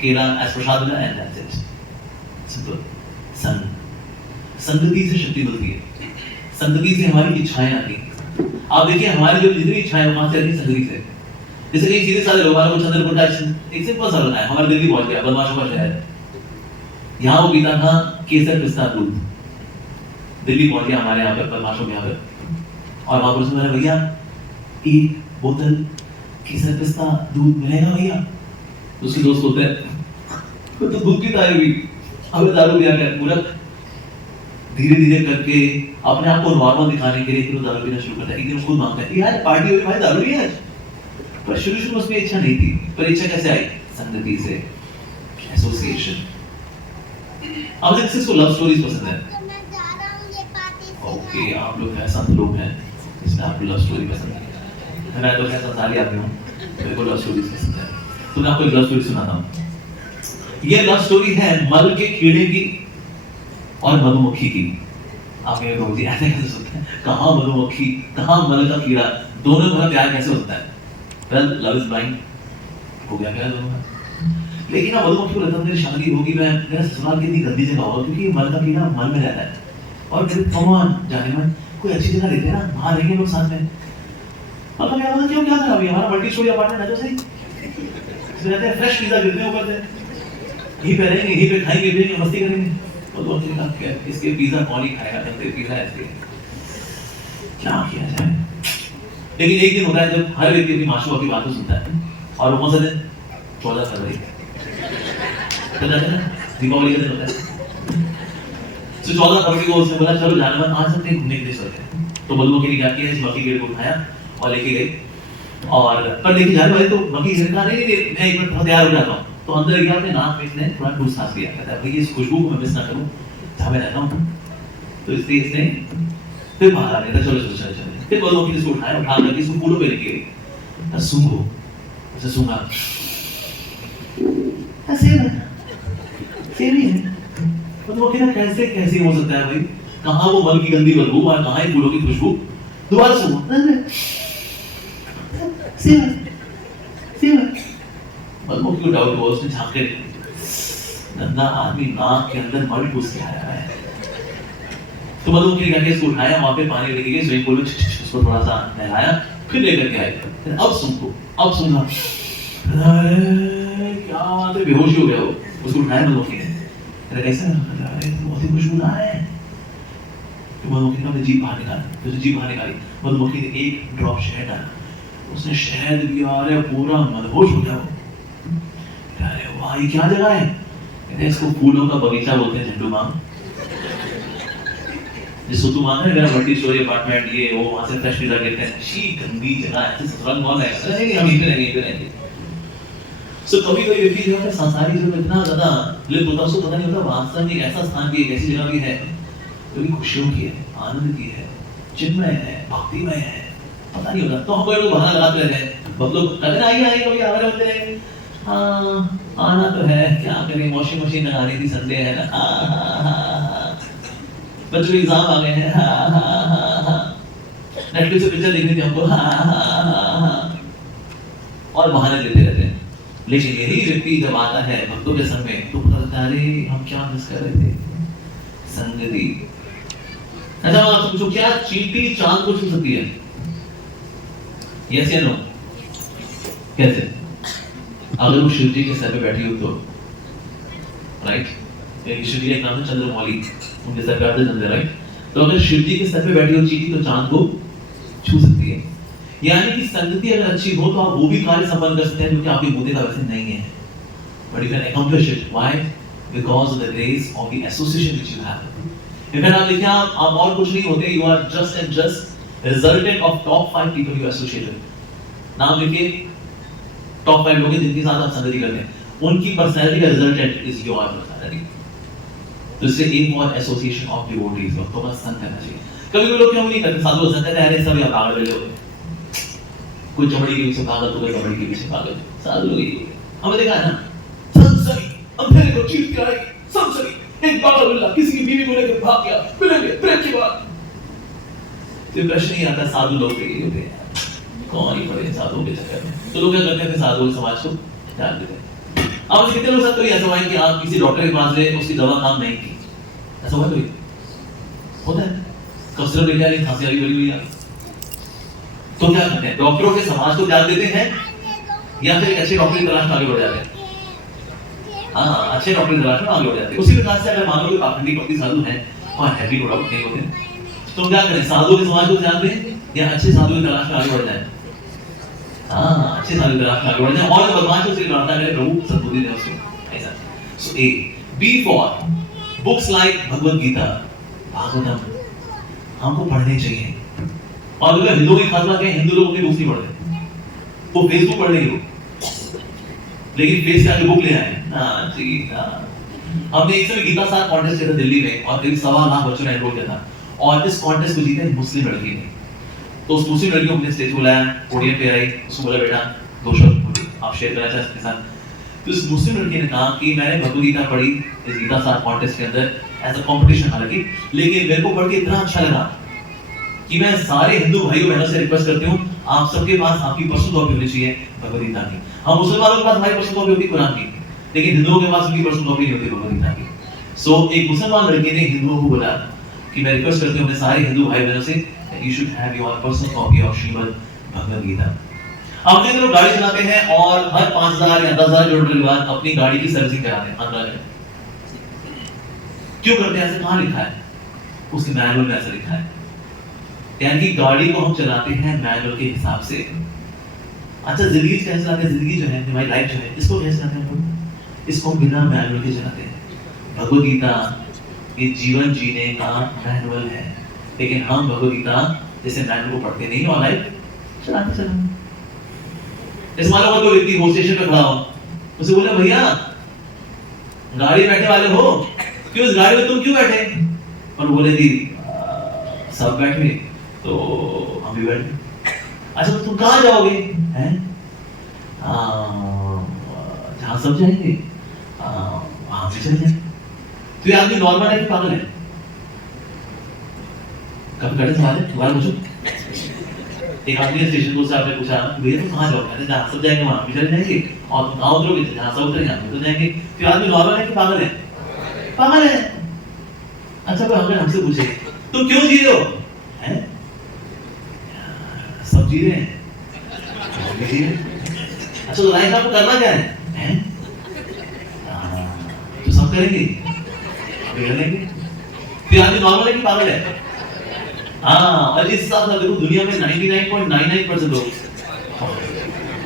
केला एज प्रसाद मिला, एंड दैट्स इट। सिंपल। संगति से शक्ति मिलती है, संगति से हमारी इच्छाएं आती हैं। आप देखिए हमारी जो जितनी इच्छाएं वहां से आती है संगति से। जैसे कई सीधे साधे लोग को चंद्रपुर का एक सिंपल सा बताया, हमारे दिल्ली पहुंच गया, बदमाशों का शहर, यहाँ वो पीता था केसर पिस्ता दूध, दिल्ली पहुंच गया हमारे यहाँ पे बदमाशों के यहाँ पे, और वहां पर उसने भैया एक बोतल केसर पिस्ता दूध मिलेगा भैया? उसके दोस्त बोलते हैं तो दूध की तारीफ भी हमें दारू पिया कर पूरा धीरे धीरे करके अपने आप को नॉर्मल दिखाने के लिए फिर दारू पीना शुरू करता है। एक दिन उसको मांगता है यार पार्टी हो रही भाई दारू नहीं है आज, पर शुरू शुरू में उसमें इच्छा नहीं थी, पर इच्छा कैसे आई? संगति से, एसोसिएशन। अब जैसे इसको लव स्टोरीज पसंद है, ओके आप लोग ऐसा लोग हैं इसमें आपको लव स्टोरी पसंद है, मैं तो ऐसा सारी आदमी हूँ, मेरे को लव स्टोरीज पसंद है। तो मैं आपको एक लव स्टोरी सुनाता हूँ। ये लव स्टोरी है मल के कीड़े की और मधुमक्खी की। आप ये बोलते हैं ऐसे कैसे सोचते हैं, कहाँ मधुमक्खी कहाँ मल का कीड़ा, दोनों का प्यार कैसे होता है? वेल लव इज ब्लाइंड, हो गया क्या दोनों का? लेकिन अब मधुमक्खी को लगता है मेरी शादी होगी, मैं मेरा ससुराल कितनी गंदी जगह होगा, क्योंकि मल का कीड़ा मन में रहता है, और फिर भगवान जाने मन कोई अच्छी जगह लेते हैं ना, बाहर रहेंगे लोग साथ में। मतलब क्या होता है, क्यों क्या था अभी हमारा मल्टी स्टोरी अपार्टमेंट है तो सही, रहते हैं फ्रेश पिज्जा गिरते हैं ऊपर से, यहीं पे रहेंगे, यहीं पे खाएंगे पिएंगे मस्ती करेंगे। तो दोस्त ने कहा इसके पिज्जा कौन ही खाएगा, गंदे पिज्जा ऐसे क्या किया जाए। लेकिन एक दिन होता है जब हर व्यक्ति अपनी माशूका की बातें सुनता है, और वो कौन सा दिन? 14 फरवरी, पता है ना, दीपावली का दिन होता है। तो 14 फरवरी को उसने बोला चलो जानवर आज हम कहीं घूमने के लिए चलते हैं। तो मधुमक्खी ने क्या किया, इस मक्खी गेट को उठाया और लेके गई, और पर लेके जाने वाले तो मक्खी ने कहा नहीं मैं एक मिनट तैयार हो जाता हूँ। तो अंदर गया, अपने नाक में इसने थोड़ा ठूस सांस लिया, कहता है भाई इस खुशबू को मैं मिस ना करूं जहाँ मैं रहता हूँ। तो इसलिए इसने फिर बाहर आ गया, चलो चलो चलो चलो, फिर मधुमक्खी इसको उठाया, उठा करके इसको फूलों पे लेके गई, सूंघो, ऐसे सूंघा, सेम ही है। मधुमक्खी ना कैसे कैसे हो सकता है भाई, कहाँ वो मल की गंदी बदबू और कहाँ फूलों की खुशबू, दोबारा सूंघो, मधुमक्खी को डाउट हुआ, उसने झांके, गंदा आदमी नाक के अंदर मल घुस के आया है। तो मधुमक्खी ने इसको उठाया, वहां पे पानी लेके गई स्विमिंग पूल में, उसको थोड़ा सा नहलाया, फिर लेकर के आए, अब सूंघो, अब सूंघा, क्या बात है, बेहोश हो गया वो। उसको उठाया मधुमक्खी ने, कैसा बहुत ही खुशबू आ है। तो मधुमक्खी ने जीभ बाहर निकाली, तो जीभ बाहर निकाली, मधुमक्खी ने एक ड्रॉप शहद डाला, उसने शहद लिया, अरे पूरा मदहोश हो गया वो। अरे वाह ये क्या जगह है, कहते हैं इसको फूलों का बगीचा बोलते हैं, झंडू मांग, जिसको तू मानता है मेरा मल्टी स्टोरी अपार्टमेंट ये वो, वहां से फ्रेश पिज्जा गिरते हैं, शी गंदी जगह है, ऐसे ससुराल कौन है, नहीं हम यहीं पे रहेंगे। सो कभी कोई व्यक्ति जो है संसारी जो इतना ज्यादा लिप्त होता है, उसको पता नहीं होता वास्तव में एक ऐसा स्थान भी, एक ऐसी जगह भी है जो कि खुशियों की है, आनंद की है, चिन्मय है, भक्तिमय है, पता नहीं होता। तो हम लोग बहाना लगाते रहते हैं, बहुत लोग कहते हैं आइए आइए कभी हमारे होते हैं, हाँ आना तो है, क्या करें, वॉशिंग मशीन लगानी थी, संडे है ना, बच्चों के एग्जाम आ गए हैं, नेटफ्लिक्स पे पिक्चर देखनी थी हमको, और बहाने देते रहते हैं। लेकिन यही व्यक्ति जब आता है भक्तों के संग में, तो पता लगता है अरे हम क्या मिस कर रहे थे, संगति। अच्छा आप पूछो क्या चींटी चांद को छू सकती है? यस या नो? कैसे? अगर वो शिव जी के सर पे बैठी हो तो, राइट? शिव जी का नाम है चंद्रमौली, उनके सर पे आते चंद्र, राइट? तो अगर शिव जी के सर पे बैठी हो चींटी तो चांद को छू सकती है। यानी कि संगति अगर अच्छी हो तो आप वो भी कार्य संपन्न कर सकते हैं जो कि आपके बूते का वैसे नहीं है, but you can accomplish it. Why? Because of the grace of the association which you have. इधर आप देखिए, आप और कुछ नहीं होते, you are just and just resultant of top 5 people you associated. नाम लिखिए, top 5 लोग हैं जिनके साथ आप संगति करते हैं, उनकी पर्सनैलिटी का रिजल्टेंट इज योर पर्सनैलिटी। तो इससे एक और एसोसिएशन ऑफ डिवोटीज भक्तों का संग करना चाहिए। कभी लोग क्यों नहीं करते, साधु संग करते हैं, अरे सब यहाँ पागल लोग, कोई चमड़ी के पीछे पागल, कोई चमड़ी के पीछे पागल, साधु लोग ही हमने देखा है ना, संसरी अंधेरे को चीर के आई, संसरी एक पागल बिल्ला किसी की बीवी को लेकर भाग गया, मिलेंगे प्रेम की बात। ये प्रश्न ही आता साधु लोग के लिए होते हैं, कौन ही पड़े साधुओं के चक्कर में। तो लोग क्या करते हैं, साधु समाज को ध्यान देते हैं। अब कितने लोग साथ तो ऐसा हुआ है कि आप किसी डॉक्टर के पास गए, उसकी दवा काम नहीं की, ऐसा हुआ कोई? होता है, कफ सिरप लेके आ रही, खांसी आ रही, बड़ी हुई आ रही, तो क्या करते हैं? डॉक्टरों के समाज को त्याग देते हैं या फिर एक अच्छे डॉक्टर की तलाश में आगे बढ़ जाते हैं? हाँ, अच्छे डॉक्टर की तलाश में आगे बढ़ जाते हैं। उसी प्रकार से अगर मान लो कि पाखंडी भक्ति साधु हैं और हैवी नो डाउट नहीं होते, तो क्या करें? साधु के समाज को त्याग दें या अच्छे साधु की तलाश में आगे बढ़ जाए? हाँ, अच्छे साधु की तलाश में आगे बढ़ जाए और भगवान से उससे प्रार्थना करें, प्रभु सद्बुद्धि दे उसको। ऐसा। So A B for books like Bhagavad Gita, Bhagavatam हमको पढ़ने चाहिए। और अगर हिंदुओं की खास बात है, हिंदू लोग अपनी बुक्स नहीं पढ़ते, वो फेसबुक पढ़ रही हो, लेकिन फेस के आगे बुक ले आए। हाँ जी, हाँ। हमने एक समय गीता साथ कॉन्टेस्ट किया था दिल्ली में और करीब 1.25 लाख बच्चों ने एनरोल किया था और इस कॉन्टेस्ट को जीते मुस्लिम लड़की ने। तो उस मुस्लिम लड़की को अपने स्टेज बुलाया, पोडियम पे आई, उसको बोला बेटा 2 शब्द आप शेयर करना चाहते हैं साथ। तो इस मुस्लिम लड़की ने कहा कि मैंने भगवद गीता पढ़ी इस गीता साथ कॉन्टेस्ट के अंदर एज अ कंपटीशन, हालांकि लेकिन मेरे को पढ़ के इतना अच्छा लगा कि मैं सारे हिंदू भाइयों बहनों से रिक्वेस्ट करती हूँ, आप सबके पास आपकी पर्सनल कॉपी होनी चाहिए भगवद गीता की। हम मुसलमानों के पास हमारी पर्सनल कॉपी होती है कुरान की, लेकिन हिंदुओं के पास उनकी पर्सनल कॉपी नहीं होती भगवद गीता की। सो एक मुसलमान लड़के ने हिंदुओं को बोला कि मैं रिक्वेस्ट करती हूँ अपने सारे हिंदू भाई बहनों से, you should have your personal copy of Shrimad Bhagavad Gita. अब जिन लोग गाड़ी चलाते हैं और हर 5000 या 10,000 किलोमीटर के बाद अपनी गाड़ी की सर्विसिंग कराते हैं, अंदर क्यों करते हैं? ऐसा कहाँ लिखा है? उसके मैनुअल में ऐसा लिखा है, यानी कि गाड़ी को हम चलाते हैं मैनुअल के हिसाब से। अच्छा, जिंदगी कैसे चलाते हैं? जिंदगी जो है, हमारी लाइफ जो है, इसको कैसे चलाते हैं हम? इसको बिना मैनुअल के चलाते हैं। भगवद गीता ये जीवन जीने का मैनुअल है, लेकिन हम भगवद गीता जैसे मैनुअल को पढ़ते नहीं और लाइफ चलाते चलाते। इस मान लो कोई व्यक्ति बस स्टेशन पे खड़ा हो, उसे बोले भैया गाड़ी बैठे वाले हो, क्यों इस गाड़ी में तुम क्यों बैठे? और बोले दी सब बैठे तो हम भी बैठे। अच्छा, तो तुम कहाँ जाओगे? हैं? जहाँ सब जाएंगे वहाँ भी चल जाएंगे। तो ये आदमी नॉर्मल है कि पागल है? कभी कड़े सवाल है, दोबारा पूछो। एक आदमी स्टेशन को आपने पूछा भैया तुम कहाँ जाओगे? जहाँ सब जाएंगे वहाँ भी चले जाएंगे, और तुम कहाँ उतरोगे? जहाँ सब उतरेंगे वहाँ भी तो जाएंगे। तो आदमी नॉर्मल है कि पागल है? पागल है। अच्छा, कोई अगर हमसे पूछे तुम क्यों जी रहे हो? हैं? सब जी रहे हैं, जी रहे। अच्छा, तो लाइफ आपको करना क्या है? हैं? तो सब करेंगे, करेंगे। फिर आदमी नॉर्मल है कि पागल है? हाँ, और इस हिसाब से देखो दुनिया में 99.99% लोग,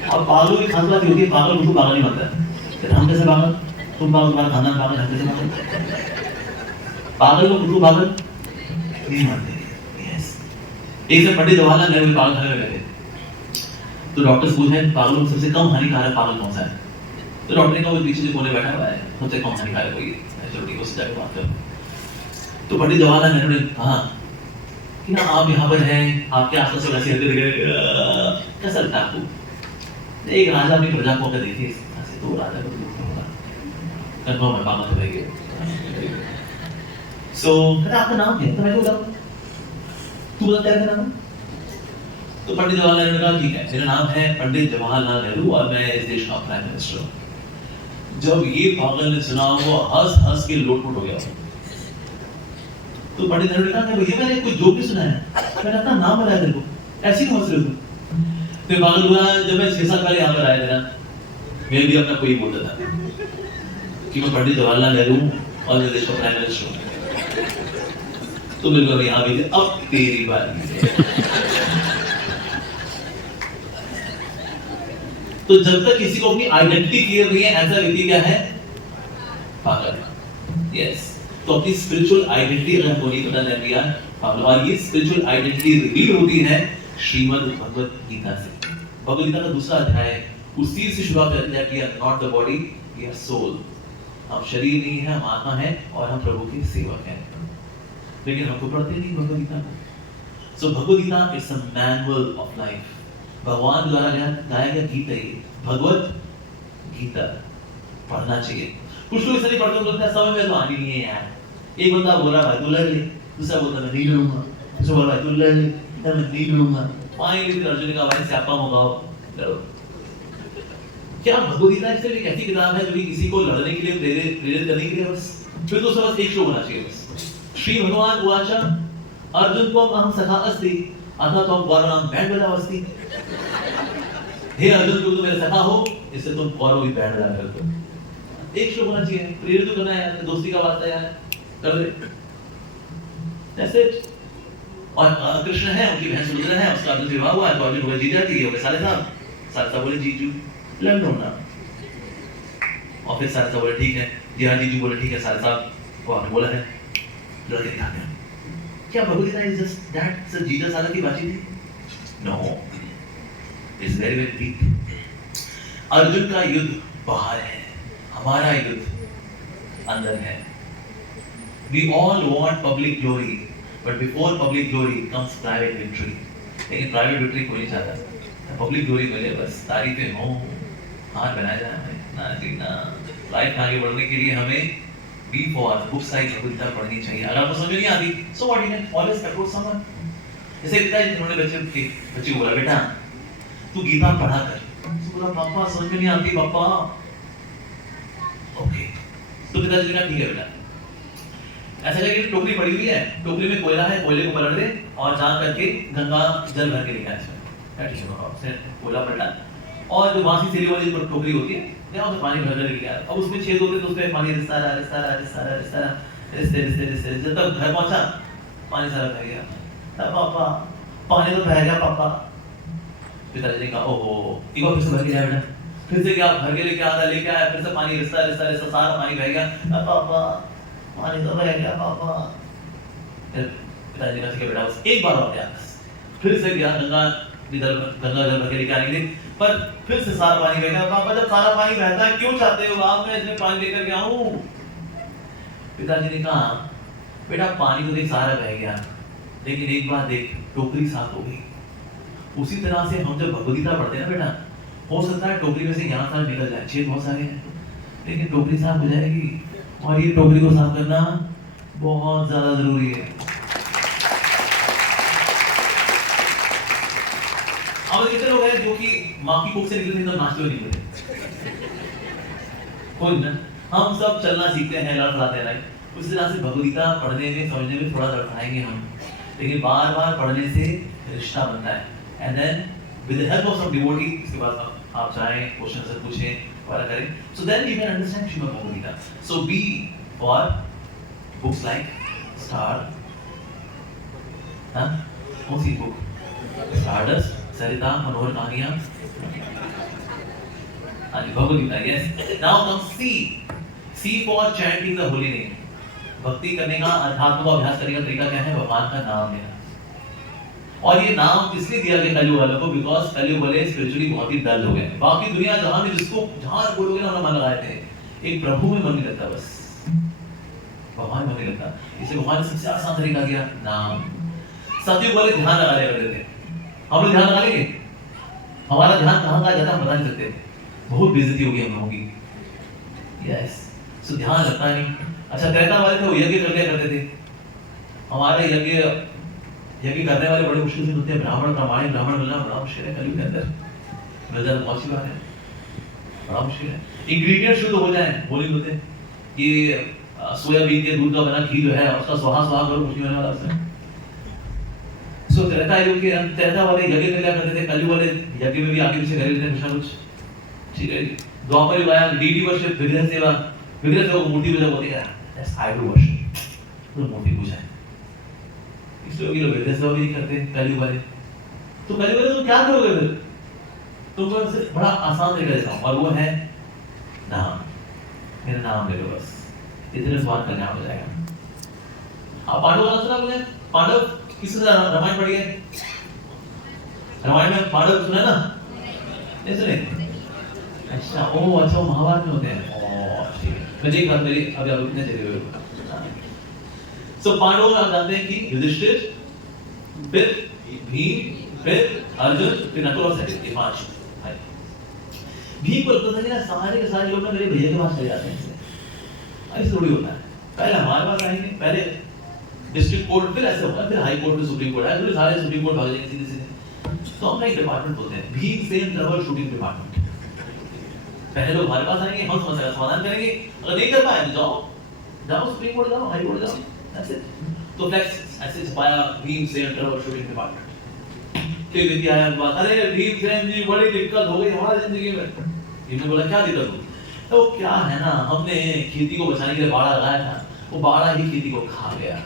और पागलों की खास बात होती है, पागल उसको पागल नहीं मानता। हम कैसे पागल? तुम पागल, तुम्हारा खानदान पागल, हम कैसे पागल? पागल लोग उसको पागल नहीं मानते। यस, एक से पंडित जवाहरलाल नेहरू पागल खाने में गए, तो डॉक्टर से पूछे पागलों में सबसे कम हानिकारक पागल कौन सा है? तो डॉक्टर ने कहा वो पीछे जो कोने बैठा हुआ है सबसे कम हानिकारक वही है। चलो ठीक है, उससे जाके बात करो। तो पंडित जवाहरलाल नेहरू ने कहा कि ना आप यहाँ पर हैं, आपके आसपास से वैसे हलते लगे, कैसा लगता है आपको? एक राजा अपनी प्रजा को अगर देखे ऐसे, तो राजा को दुख होगा, कंफर्म है पागल हो जाएंगे। सो कहता आपका नाम क्या है? तो मैं बोला तू बता तेरा नाम? तो पंडित जवाहरलाल नेहरू ने कहा ठीक है, मेरा नाम है पंडित जवाहरलाल नेहरू और मैं इस देश का प्राइम मिनिस्टर हूँ। जब ये पागल ने सुना वो हंस हंस के लोटपोट हो गया। तो पंडित नेहरू ने कहा भैया मैंने कोई जोक भी सुना है, मैंने अपना नाम बताया तेरे को, ऐसे ही हंस रहे हो? तो पागल हुआ जब मैं 6 साल पहले यहाँ पर आया था, मैं भी अपना कोई बोलता था कि मैं पंडित जवाहरलाल नेहरू और मैं देश का प्राइम मिनिस्टर हूँ। तो मेरे को यहाँ भी अब तेरी बारी। तो जब तक किसी को अपनी आइडेंटिटी क्लियर नहीं है, ऐसा व्यक्ति क्या है? पागल। यस, तो अपनी स्पिरिचुअल आइडेंटिटी अगर हमको नहीं पता चल गया पागल। और ये स्पिरिचुअल आइडेंटिटी रिवील होती है श्रीमद् भगवद गीता से। भगवद गीता का दूसरा अध्याय उसी से शुरुआत करता है कि not the body we are soul. हम शरीर नहीं है, हम आत्मा है और हम प्रभु के सेवक हैं, लेकिन हमको पढ़ते नहीं भगवद गीता को। So Bhagavad Gita is a manual of life. भगवान द्वारा गाया गया गीत है, भगवद गीता पढ़ना चाहिए। कुछ लोग इसे नहीं पढ़ते, बोलते हैं समय में तो आनी नहीं है यार। एक बंदा बोल रहा भाई तू लड़ ले, दूसरा बोलता मैं नहीं लड़ूंगा, दूसरा बोल रहा तू लड़ ले, मैं नहीं लड़ूंगा। फाइनली फिर अर्जुन ने कहा भाई स्यापा मंगाओ, लड़ो। क्या भगवद गीता एक ऐसी किताब है जो कि किसी को लड़ने के लिए प्रेरित करने के लिए बस? फिर तो बस एक शो होना चाहिए बस। श्री भगवान उवाच अर्जुन त्वम अहम सखा अस्ति अतः त्वम कौरवाणाम बैंड बजा अस्ति। हे अर्जुन तू तो मेरा सखा हो, इससे तुम कौरव की बैंड बजा रहे हो। एक श्लोक होना चाहिए, प्रेरित तो करना है यार, दोस्ती का वास्ता यार, कर दे। That's it। और कृष्ण है, उनकी बहन सुभद्रा है, उसका अर्जुन से विवाह हुआ है, तो अर्जुन बोले जीजा जी, हो गए साले साहब बोले जीजू लड़ लो ना। और फिर साले साहब बोले ठीक है, जी हाँ जीजू बोले ठीक है साले साहब, वो आपने बोला है, लड़के दिखा गया। क्या Bhagavad Gita is just that sir जीजा साला की बातचीत थी? No, it's very very deep. Arjun का युद्ध बाहर है, हमारा युद्ध अंदर है। We all want public glory, but before public glory comes private victory. लेकिन private victory कोई नहीं चाहता। Public glory मिले बस तारीफें हों, हाथ बनाया जाए, ना जीना। लाइफ आगे बढ़ने के लिए हमें be for books like Bhagavad पढ़नी चाहिए। अगर आपको समझ नहीं आती, so what, you can always approach someone। जैसे पिताजी जिन्होंने बच्चे को बोला बेटा तू गीता पढ़ा कर, तो बोला पापा समझ में नहीं आती पापा। ओके, तो पिताजी ने कहा ठीक है बेटा, ऐसा करके टोकरी पड़ी हुई है, टोकरी में कोयला है, कोयले को पलट दे और जा करके गंगा जल भर के लेके आ इसमें। ठीक है बाबा, कोयला पलटा और जो बांसी सेली वाली टोकरी होती है, यहाँ से पानी भर लेके आ। अब उसमें छेद होते तो उसमें पानी रिसता रहा, रिसते जब तक घर पहुंचा पानी सारा बह गया। तब पापा पानी तो बह गया पापा। पिताजी ने कहा ओहो, एक बार फिर से भर के जाए बेटा, फिर से क्या भर के लेके आया, फिर से पानी रिसता सारा पानी बह गया। अब पापा पानी तो बह गया पापा। पिताजी ने कहा बेटा बस एक बार और गया, फिर से गया गंगा जल भर के लेके आने के लिए, पर फिर से सारा पानी बह गया। पापा जब सारा पानी बहता है क्यों चाहते हो आप मैं इसमें पानी लेकर के आऊं? पिताजी ने कहा बेटा पानी तो देख सारा बह गया, लेकिन एक बात देख, टोकरी साफ हो गई। उसी तरह से हम जब भगवद गीता पढ़ते हैं ना बेटा, हो सकता है टोकरी में से यहाँ सारा निकल जाए, छेद बहुत सारे हैं, लेकिन टोकरी साफ हो जाएगी। और ये टोकरी को साफ करना बहुत ज्यादा जरूरी है। अब कितने लोग हैं जो कि माँ की कोख से निकले थे तो नाचते हुए निकले थे? कोई ना, हम सब चलना सीखते हैं, लड़खड़ाते हैं। उसी तरह से भगवद गीता पढ़ने में समझने में थोड़ा लड़खड़ाएंगे हम, लेकिन बार बार पढ़ने से रिश्ता बनता है। And then with the help of some devotee, इसके बाद आप चाहें क्वेश्चन से पूछें वाला करें, so then you can understand Srimad Bhagavad Gita. So be for books like Star, कौन सी बुक? Stardust, सरिता, मनोहर कहानियां, Bhagavad Gita. Yes. Now comes C. C for chanting the holy name. भक्ति करने का, अध्यात्म का अभ्यास करने का तरीका क्या है? भगवान का नाम लेना। और ये नाम इसलिए दिया गया कलयुग वालों को, बिकॉज कलयुग वाले स्पिरिचुअली बहुत ही डल हो गए। बाकी दुनिया जहां में जिसको जहां बोलोगे ना मन लगाए थे, एक प्रभु में मन नहीं लगता, बस भगवान में मन नहीं लगता। इसलिए भगवान ने सबसे आसान तरीका दिया नाम। सतयुग वाले ध्यान लगा लिया करते थे, हम लोग ध्यान लगा लेंगे, हमारा ध्यान कहाँ कहाँ जाता है बता नहीं सकते, बहुत बेइज्जती होगी हम लोगों की। यस, सो ध्यान लगता नहीं। अच्छा, त्रेता वाले थे वो यज्ञ करते थे, हमारे यज्ञ करने वाले बड़े मुश्किल से होते हैं। ब्राह्मण प्रामाणिक ब्राह्मण मिलना बड़ा मुश्किल है कलयुग के अंदर, मिल जाना बहुत सी बात है, बड़ा मुश्किल है। इंग्रेडिएंट शुद्ध हो जाए वो नहीं होते। ये सोयाबीन के दूध का बना घी जो है उसका स्वाहा करो, कुछ नहीं होने वाला उससे। सो त्रेता युग के त्रेता वाले यज्ञ कर लिया करते थे, कलयुग वाले यज्ञ में भी आगे पीछे कर लेते हैं कुछ। ठीक है, द्वापर युग आया, डीडी वर्शिप, विग्रह सेवा को मूर्ति पूजा बोलते हैं, दैट्स आइडल वर्शिप, तो मूर्ति पूजा है। इसलिए ये लोग विग्रह सेवा भी नहीं करते कलयुग वाले। तो कलयुग वाले तो क्या करोगे फिर? तुमको सिर्फ बड़ा आसान तरीका देता हूं, और वो है नाम। मेरा नाम ले लो बस, इतने से बात करने हो जाएगा। आप पांडव का सुना मुझे? पांडव किससे रामायण पढ़ी है? रामायण में पांडव सुना ना? नहीं सुने? अच्छा, ओ अच्छा, महाभारत में होते हैं। ओह ठीक है, मुझे एक बात मेरी अभी आप इतने चले हुए। सो पांडवों में आप जानते हैं कि युधिष्ठिर, फिर भीम, फिर अर्जुन, फिर नकुल और सहदेव, ये 5 भाई। भीम को लगता था कि ना सारे के सारे लोग ना मेरे भैया के पास चले जाते हैं, ऐसे थोड़ी होता है। पहले हमारे पास आएंगे, पहले डिस्ट्रिक्ट कोर्ट, फिर ऐसे होगा, फिर हाई कोर्ट, फिर सुप्रीम कोर्ट है, फिर सारे सुप्रीम कोर्ट भाग जाएंगे सीधे सीधे। तो हम एक डिपार्टमेंट बोलते हैं Bhim Sen trouble shooting department. पहले लोग हमारे पास आएंगे, हम समस्या का समाधान करेंगे, अगर नहीं कर पाए तो जाओ सुप्रीम कोर्ट जाओ, हाई कोर्ट जाओ, That's it. तो फ्लेक्स ऐसे छपाया भीमसेन ट्रबल शूटिंग डिपार्टमेंट। फिर व्यक्ति आया बात, अरे भीमसेन जी बड़ी दिक्कत हो गई हमारी जिंदगी में। इन्होंने बोला क्या दिक्कत हुई? तो क्या है ना, हमने खेती को बचाने के लिए बाड़ा लगाया था, वो बाड़ा ही खेती को खा गया।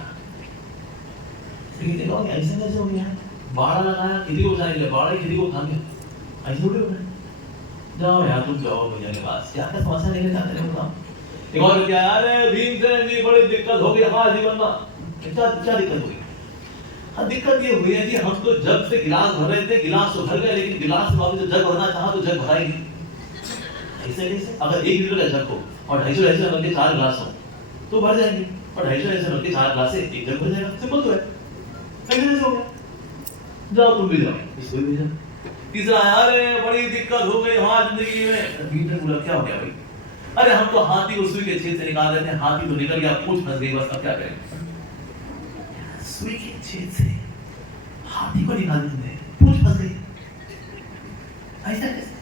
खेती को ऐसे कैसे हो गया? बाड़ा लगाया खेती को बचाने के लिए, बाड़ा ही खेती को खा गया। ऐसे थोड़ी होगा। जाओ यार तुम जाओ भैया के पास, क्या क्या समस्या लेके जाते हैं बताओ। एक और क्या, अरे भीमसेन जी बड़ी दिक्कत हो गई हमारे जीवन में। क्या दिक्कत हुई? हाँ दिक्कत ये हुई है कि हम तो जग से गिलास भर रहे थे, गिलास तो भर गए, लेकिन गिलास से वापस जग भरना चाहा तो जग भरा ही नहीं। ऐसे कैसे? अगर 1 लीटर का जग हो और 250 ml के 4 गिलास हो तो भर जाएंगे, और 250 ml के 4 गिलास से 1 जग भर जाएगा। सिंपल तो है। कैसे हो गया? जाओ तुम भी जाओ, इसको भी जाओ। तीसरा, अरे बड़ी दिक्कत हो गई हमारी जिंदगी में। भीम ने बोला क्या हो गया भाई? अरे हम तो हाथी को सुई के छेद से निकाल रहे थे, हाथी तो निकल गया, पूंछ फंस गई, बस अब क्या करें? सुई के छेद से हाथी को निकाल देते, पूंछ फंस गई, ऐसा कैसे?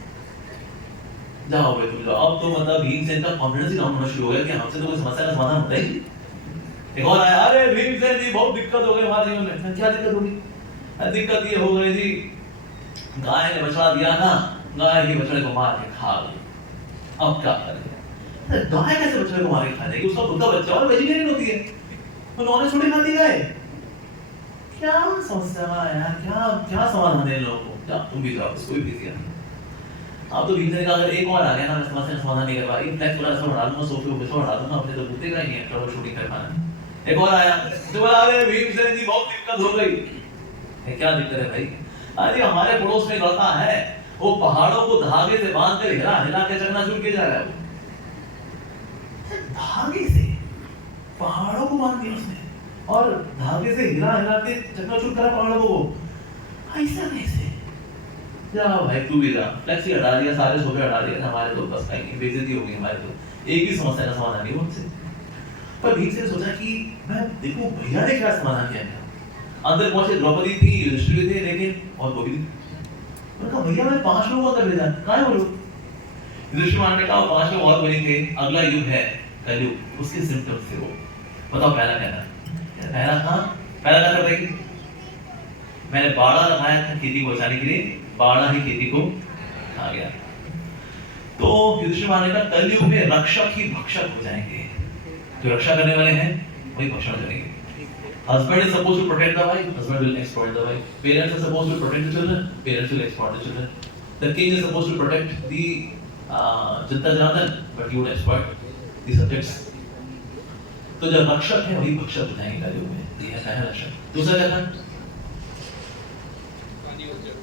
जाओ भाई तुम जाओ। अब तो मतलब भीमसेन का कॉन्फिडेंस ही डाउन होना शुरू हो गया कि हमसे तो कोई समस्या का समाधान होता ही। एक और आया, अरे भीमसेन जी बहुत दिक्कत हो गई हमारे जीवन में। क्या दिक्कत होगी? दिक्कत ये हो गई थी, गाय ने बछड़ा दिया था, गाय ही बछड़े को मार के खा गई। अब क्या करें? गाय कैसे बछड़े को मार के खा जाएगी? उसका खुद का बच्चा और वेजिटेरियन होती है, तो नॉनवेज थोड़ी खाती गाय। क्या समस्या है यार, क्या समाधान है इन लोगों को? क्या तुम भी जाओ, इसको भी भेज दिया। अब तो भीमसेन का अगर एक और आ गया ना, मैं समस्या का समाधान नहीं कर पाई, फ्लेक्स वाला सब हटा दूंगा, सोफे ऊपर सब हटा दूंगा, अपने तो बुद्धि का ही है ट्रबल शूटिंग कर पाना। एक और आया तो बोला, अरे भीमसेन जी बहुत दिक्कत हो गई। क्या दिक्कत है भाई? अरे हमारे पड़ोस में लड़का है, वो पहाड़ों को धागे से बांध कर हिला हिला के चकनाचूर किया जा रहा है। धागे से पहाड़ों को बांध दिया उसने, और धागे से हिला हिला के चकनाचूर करा पहाड़ों को। ऐसा कैसे? जाओ भाई तू भी जा। फ्लेक्सी हटा दिया, सारे सोफे हटा दिए, हमारे तो बस कहीं बेइज्जती हो गई हमारे तो। एक भी समस्या का समाधान नहीं मुझसे। पर भीमसेन ने सोचा कि मैं देखूं भैया ने क्या समाधान किया। अंदर पहुंचे, द्रौपदी थी, युधिष्ठिर थे, लेकिन और कोई नहीं। मैंने कहा भैया मैं 5 लोगों का भेजा, कहाँ है वो लोग? युधिष्ठिर ने कहा 5 लोग और बने थे, अगला युग है कलयुग, उसके सिम्टम्स थे वो। बताओ पहला क्या था? पहला क्या था? मैंने बाड़ा लगाया था खेती को बचाने के लिए, बाड़ा ही खेती को खा गया। तो युधिष्ठिर ने कहा कलयुग में रक्षक ही भक्षक हो जाएंगे, जो रक्षा करने वाले हैं वही भक्षण करेंगे। Husband is supposed to protect the wife, husband will exploit the wife. Parents are supposed to protect the children, parents will exploit the children. The king is supposed to protect the Janata Janardan, but he would exploit the subjects. तो जब रक्षक है वही भक्षक हो जाएंगे कलयुग में, ये है पहला लक्षण। दूसरा क्या था?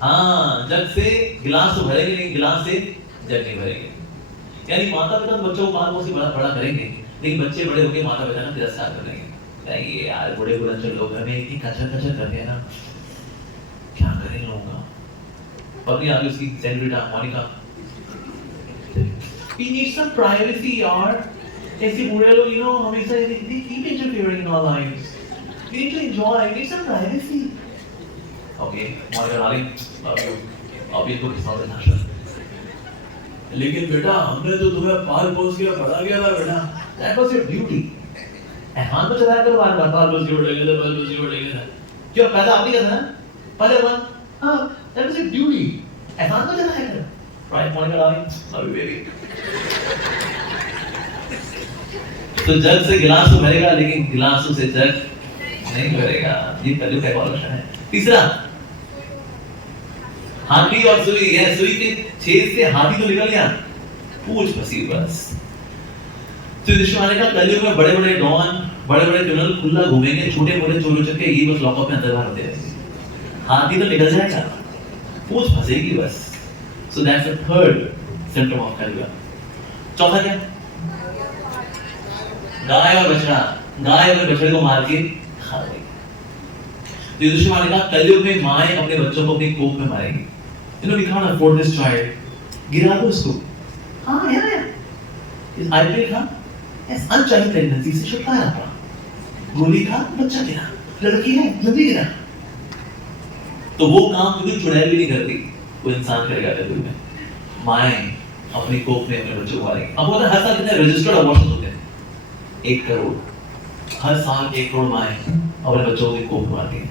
हाँ, जग से गिलास तो भरेंगे नहीं, गिलास से जग नहीं भरेंगे। यानी माता पिता तो बच्चों को पाल पोस के बड़ा करेंगे, लेकिन बच्चे बड़े होकर माता पिता का तिरस्कार कर देंगे। ये यार बड़े बुलंद लोग हैं, इतनी कचर करते हैं ना, क्या करें लोगों का? पत्नी आगे उसकी celebrity Monica, we need some privacy यार। ऐसे बूढ़े लोग you know हमेशा they keep interfering in our lives, we need to enjoy, we need some privacy। okay Monica darling love you, अब इनको किस्सा देना चाहिए। लेकिन बेटा हमने तो तुम्हें पाल पोस के बड़ा किया था बेटा, that was your duty। एहसान तो चलाया करो बार बार, बस जोड़ लेंगे क्यों पैदा आप ही करना है पहले वन। हाँ दैट इज अ ड्यूटी, एहसान तो चलाया करो। Right Monica darling, love you baby. तो जग से गिलास तो भरेगा, लेकिन गिलासों से जग नहीं भरेगा, ये कलयुग का इवोल्यूशन है। तीसरा, हाथी और सुई, ये सुई के छेद से हाथी तो निकल गया, पूंछ फंसी बस। तो युधिष्ठिर ने कहा कलयुग में बड़े बड़े डॉन, बड़े बड़े क्रिमिनल खुला घूमेंगे, छोटे मोटे चोर उचक्के ये बस लॉकअप में अंदर बाहर होते रहेंगे। हाथी तो निकल जाएगा, पूंछ फंसेगी बस। So that's the third symptom of कलयुग। चौथा क्या? गाय और बछड़ा, गाय और बछड़े को मार के खा गई। तो युधिष्ठिर ने कहा कलयुग में माएं अपने बच्चों को अपनी कोख में मारेंगी। You know we can't afford this child, गिरा दो इसको। हाँ यार इस आईपीएल का इस अनचाही प्रेगनेंसी से छुटकारा पा, गोली खा बच्चा गिरा, लड़की है जल्दी गिरा। तो वो काम कभी चुड़ैल भी नहीं करती, वो इंसान करेगा कलयुग में। माएं अपनी कोख में अपने बच्चों को मारेंगी। अब होता है हर साल कितने रजिस्टर्ड अबॉर्शंस होते हैं? 1 करोड़। हर साल 1 करोड़ माएं अपने बच्चों को कोख मारती हैं।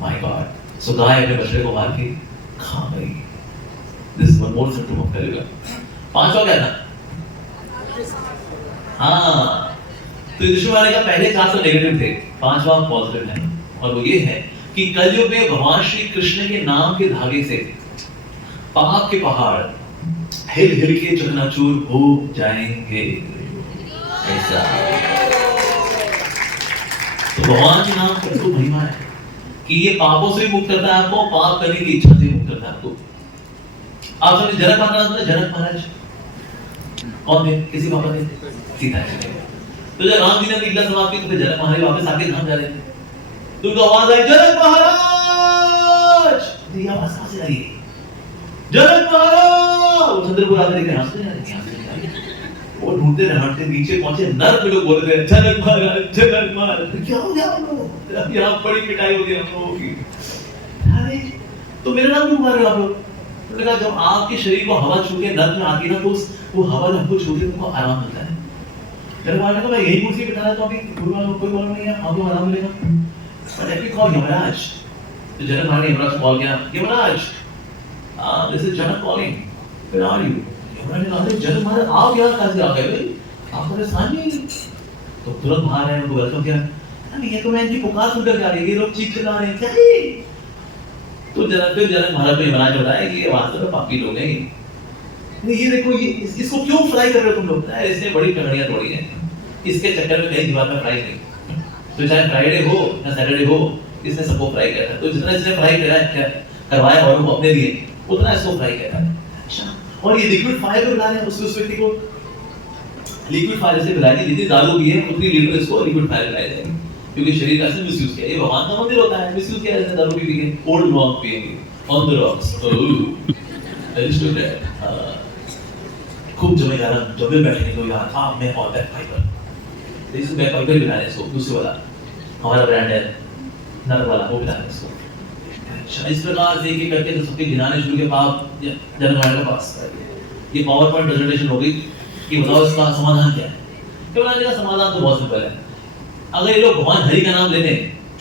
My God. सो गाय अपने बछड़े को मार के खा गई। This is one more symptom of Kaliyuga. पांचवा क्या था? हाँ, तो यीशु मसीह का पहले 4 तो नेगेटिव थे, पांचवा पॉजिटिव है, और वो ये है कि कलयुग में भगवान श्री कृष्ण के नाम के धागे से पाप के पहाड़ हिल हिल के चकनाचूर हो जाएंगे। ऐसा तो भगवान के नाम का तो महिमा है कि ये पापों से मुक्त करता है आपको, पाप करने की इच्छा से मुक्त करता है आपको। आप सबने जनक महाराज, जनक महाराज कौन थे? किसी पापा थे? सीता जी। तो जब राम जी ने लीला समाप्त की तो फिर जनक महाराज वापस आके धाम जा रहे थे, तो उनको आवाज आई, जनक महाराज। ये आवाज कहां से आई? जनक महाराज। चंद्रपुर आकर के हंसते हैं, वो ढूंढते रहते, नीचे पहुंचे, नर पे लोग बोल रहे हैं जनक महाराज, जनक महाराज। क्या हो गया हम लोग? यहाँ बड़ी पिटाई होगी हम लोगों की। अरे तो मेरा नाम क्यों मार रहे हो आप लोग? उन्होंने कहा जब आपके शरीर को हवा छू के नर्क में आती ना, तो वो हवा जब हमको छूती है तो आराम मिलता है। मेरे मारने को मैं यही कुर्सी बिठा रहा, तो अभी कोई बोल नहीं है, आपको आराम मिलेगा। But if you call Yamraj, तो जनक महाराज ने यमराज कॉल किया, Yamraj this is Janak calling, where are you? Yamraj ने कहा जनक महाराज आप यहाँ कैसे आ गए भाई? आप मेरे सामने। तो तुरंत बाहर आए, उनको वेलकम किया। अरे ये तो मैं इनकी पुकार सुनकर जा रही है, ये लोग चीख चिल्ला रहे हैं, क्या है? तो जनक महाराज ने यमराज बताया कि ये वास्तव में पापी लोग हैं। ये देखो, ये इसको क्यों फ्राई कर रहे हो तुम लोग? इसने बड़ी टंगड़ियां तोड़ी हैं, इसके चक्कर में कहीं दीवार में फ्राई नहीं। तो चाहे फ्राइडे हो या सैटरडे हो, इसने सबको फ्राई किया था। तो जितना इसने फ्राई करवाया और वो अपने लिए, उतना इसको फ्राई किया था। अच्छा, और ये लिक्विड फायर में मिला रहे हैं उस व्यक्ति को, लिक्विड फायर से मिलाएंगे, जितनी दारू भी है उतनी लीटर इसको लिक्विड फायर मिलाया जाएगा, क्योंकि शरीर का इसने मिसयूज किया। ये भगवान का मंदिर होता है, मिसयूज किया जाता है दारू पी के, ओल्ड रॉक पिएंगे ऑन द रॉक्स। खूब जमेगा, जमे बैठने को यार आप मैं और बैक फाइबर, इसको बैक फाइबर भी लाने, इसको दूसरे वाला हमारा ब्रांड है नर वाला, वो भी लाने इसको। अच्छा, इस प्रकार से एक करके तो सबके गिनाने शुरू के पाप जनक महाराज के पास। ये पावर पॉइंट प्रेजेंटेशन होगी कि बताओ इसका समाधान क्या है। यमराज जी का समाधान तो बहुत सिंपल है, अगर ये लोग भगवान हरि का नाम लेने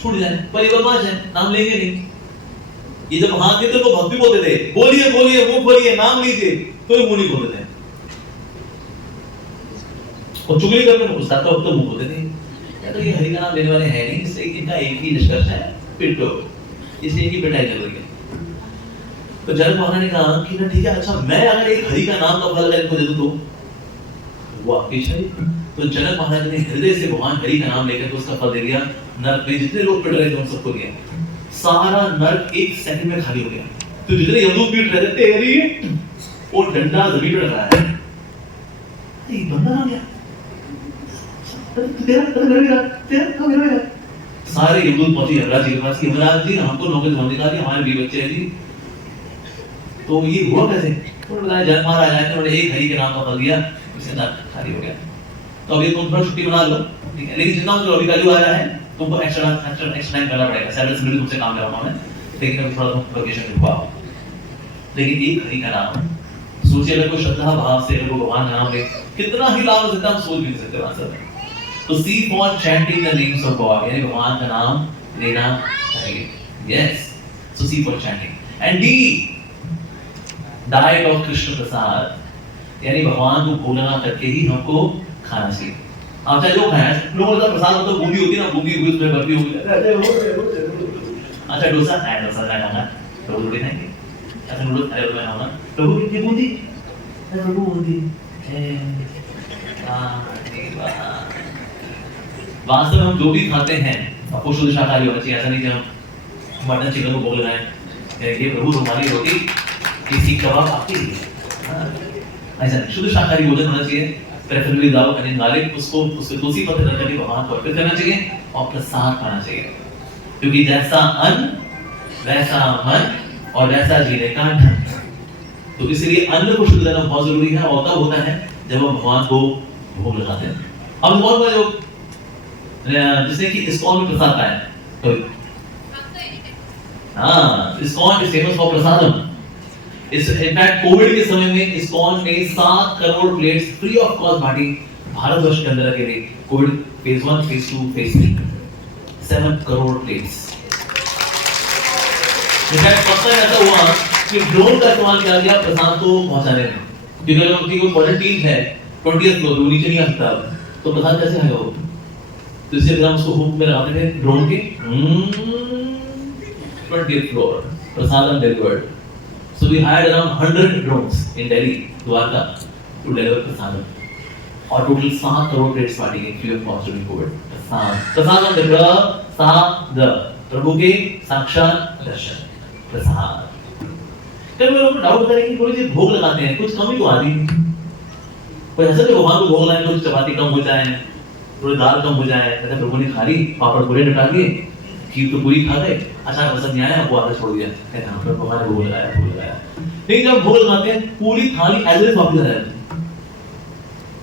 छूट जाए, पर ये बदमाश है, नाम लेंगे नहीं। ये जब हाथ देते तो भक्ति बोलते थे, बोलिए बोलिए मुंह खोलिए नाम लीजिए, तो ये मुंह नहीं खोलते थे। और चुगली करने को गुस्सा तो मुंह खोलते थे। या तो ये हरि का नाम लेने वाले हैं नहीं, इसलिए इनका एक ही निष्कर्ष है, पिटो, इसलिए इनकी पिटाई चल रही है। तो जनक महाराज ने कहा कि ना ठीक है, अच्छा मैं अगर एक हरि का नाम का फल इनको दे दूं तो वो आपकी इच्छा है। तो जनक महाराज ने हृदय से भगवान हरि का नाम लेकर तो उसका फल दे दिया। नर्क में जितने लोग पिट रहे थे उन सबको दिया, सारा नर्क 1 सेकंड में खाली हो गया। तो जितने यमदूत पीट रहे थे तेरी वो डंडा जमीन पर रखा है, ये बंदा आ गया, तेरा सारे यमदूत पहुंचे यमराज जी के पास, यमराज जी हमको नौकरी समझ दी, हमारे 20 बच्चे हैं जी। तो ये हुआ कैसे? उन्होंने बताया जनक महाराज आए थे, उन्होंने एक हरि के नाम का फल दिया, इससे नर्क खाली हो गया। तो अभी तुम थोड़ा छुट्टी बना लो, ठीक है, लेकिन जितना जो अभी कल आ रहा है तुमको एक्स्ट्रा टाइम करना पड़ेगा। सैटरडे संडे तुमसे काम ले रहा हूं मैं, लेकिन अभी थोड़ा तुम वेकेशन रुकवाओ। लेकिन एक हरि का नाम सोचिए, अगर कोई श्रद्धा भाव से अगर भगवान का नाम ले, कितना ही लाभ हो सकता है हम सोच भी नहीं सकते आंसर। तो C for chanting the names of God, यानी भगवान का नाम लेना चाहिए। Yes, so C for chanting. And D diet of Krishna prasad, यानी भगवान को भोगना करके ही हमको खाना चाहिए। आप चाहे जो खाएं, लोगों का प्रसाद मतलब बूंदी होती है ना, बूंदी हुई उसमें बर्फी होगी, अच्छा डोसा है, डोसा खाना होगा तो रोटी खाएंगे, अच्छा नूडल्स खाने वाला होगा तो कितनी बूंदी, प्रभु बूंदी वास्तव में हम जो भी खाते हैं आपको शुद्ध शाकाहारी होना चाहिए। ऐसा नहीं कि हम मटन चिकन को भोग लगाएं, ये प्रभु हमारी रोटी किसी कबाब आपकी, ऐसा नहीं, शुद्ध शाकाहारी भोजन होना चाहिए। प्रेफरेबली दाल अनियन गार्लिक, उसको उसके तुलसी पत्ते रख करके भगवान को अर्पित करना चाहिए और प्रसाद खाना चाहिए, क्योंकि जैसा अन्न वैसा मन और वैसा जीने का ढंग। तो इसलिए अन्न को शुद्ध करना बहुत जरूरी है, और तब होता है जब हम भगवान को भोग लगाते हैं। अब बहुत बड़ा जो जिसने कि इस्कॉन में प्रसाद पाया, तो हाँ, ISKCON is famous for prasadam. In fact Covid के समय में इस्कॉन ने 7 crore plates free of cost बांटी भारतवर्ष के अंदर अकेले Covid phase 1, phase 2, phase 3, 7 crore plates. पक्का ऐसा हुआ कि ड्रोन का इस्तेमाल किया गया प्रसाद को पहुंचाने में, क्योंकि अगर उनकी कोई क्वारंटीन है 20th फ्लोर वो नीचे नहीं आ सकता, तो प्रसाद कैसे आएगा वो? तो इसलिए हम उसको हुक में लगाते थे ड्रोन के 20th floor prasadam delivered. So we hired around 100 drones in Delhi, Dwarka, to deliver prasadam. और टोटल 7 करोड़ प्लेट्स बांटी गई free of cost during Covid. Prasadam प्रभु के साक्षात दर्शन प्रसाद। कई लोग डाउट करेंगे कोई जी भोग लगाते हैं कुछ कमी तो आती नहीं, कोई ऐसा कि भगवान को भोग लगाए कुछ चपाती कम हो जाए, थोड़ी दाल कम हो जाए, कहते प्रभु ने खा ली, पापड़ पूरे निकाल दिए, खीर तो पूरी खा गए, अचार पसंद नहीं आया वो आधा छोड़ दिया, कहते हाँ पर भगवान ने भोग लगाया। लेकिन जब भोग लगाते हैं पूरी थाली एज इट इज वापस आ जाती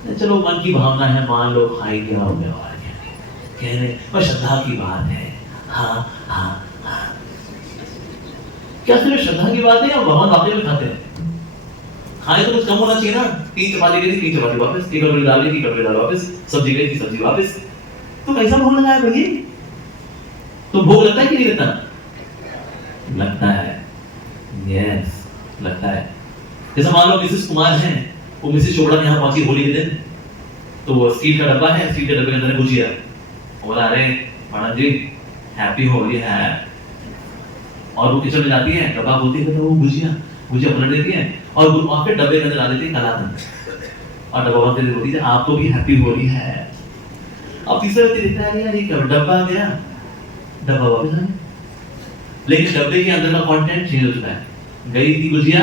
है। चलो मन की भावना है, मान लो खाई गया हो गया और कहने पर श्रद्धा की बात है। हाँ हाँ हाँ, क्या सिर्फ श्रद्धा की बात है या भगवान वाकई में खाते हैं? खाए तो कुछ कम होना चाहिए ना। 3 चपाती गई थी 3 चपाती वापस, 1 कटोरी दाल गई 1 कटोरी दाल वापस, सब्जी गई थी सब्जी वापस। तो कैसा भोग लगाया भैया? तो भोग लगता है कि नहीं लगता? लगता है, यस लगता है। जैसे मान लो मिसेस कुमार हैं, वो मिसेस चोपड़ा यहाँ पहुंची होली के दिन, तो वो स्टील का डब्बा है, स्टील के डब्बे के अंदर गुजिया, बोला अरे मैडम जी हैप्पी होली है, और वो किचन में जाती है, डब्बा बोलती है तो वो गुजिया पलट देती है और वहां पे डब्बे के अंदर डाल देती है कलाकंद, और डब्बा बंद करके बोलती है आपको भी हैप्पी होली है। अब तीसरा व्यक्ति देखता है यार ये क्या डब्बा गया, डब्बा वापस आ गया, लेकिन डब्बे के अंदर का कंटेंट चेंज हो चुका है। गई थी गुजिया,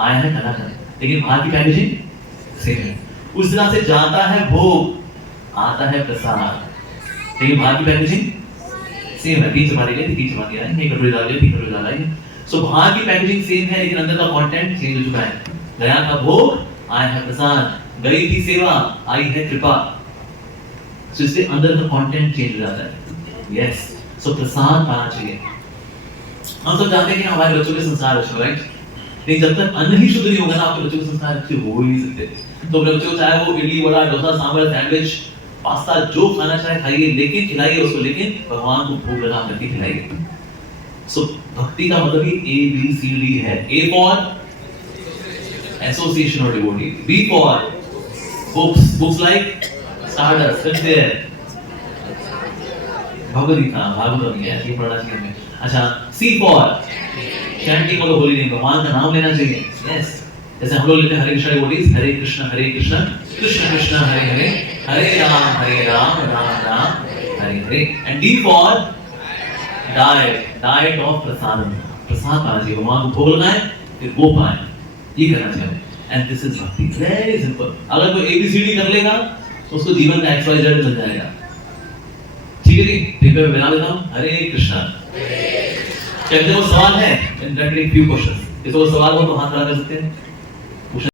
आया है कलाकंद, लेकिन बाहर की पैकेजिंग सेम है। उस तरह से जाता है भोग, आता है प्रसाद, लेकिन बाहर की पैकेजिंग सेम है। 3 चपाती गई 3 चपाती आई, 1 कटोरी दाल गई 3 कटोरी दाल आई। सो बाहर की पैकेजिंग सेम है लेकिन अंदर का कंटेंट चेंज हो चुका है। गया था भोग, आया है प्रसाद, गई थी सेवा, आई है कृपा। सो इससे अंदर का कंटेंट चेंज हो जाता है। यस, सो प्रसाद पाना चाहिए। हम सब जानते हैं कि हमारे बच्चों के संस्कार अच्छे, राइट? लेकिन जब तक अन्न ही शुद्ध नहीं होगा ना आपके बच्चों के संस्कार अच्छे हो ही नहीं सकते। तो अपने बच्चों को चाहे वो इडली वड़ा डोसा सांभर सैंडविच पास्ता जो खाना चाहे खाइए, लेकिन खिलाइए उसको, लेकिन भगवान को भोग लगा करके खिलाइए। सो भक्ति का मतलब ही ABCD है। A फॉर एसोसिएशन और devotee, B for books like Stardust, Bhagavad Gita Bhagavat में ऐसे पढ़ना चाहिए हमें। अच्छा, C फॉर चैंटिंग और होली नेम, भगवान का नाम लेना चाहिए। यस, जैसे हम लोग लेते हैं Hare Krishna devotees, Hare Krishna Krishna Krishna Hare Hare, Hare Ram Ram Ram Hare Hare. And D for diet of prasadam, prasad पाना चाहिए, भगवान को भोग लगाएं फिर वो पाएं, ये करना चाहिए। एंड दिस इज भक्ति, वेरी सिंपल। अगर कोई ABCD कर लेगा तो उसको जीवन का XYZ मिल जाएगा। ठीक है जी, ठीक है, मैं बना देता हूँ। हरे कृष्णा। कहते हैं वो सवाल है, फ्यू क्वेश्चंस, इसको सवाल हो तो हाथ खड़ा कर सकते हैं।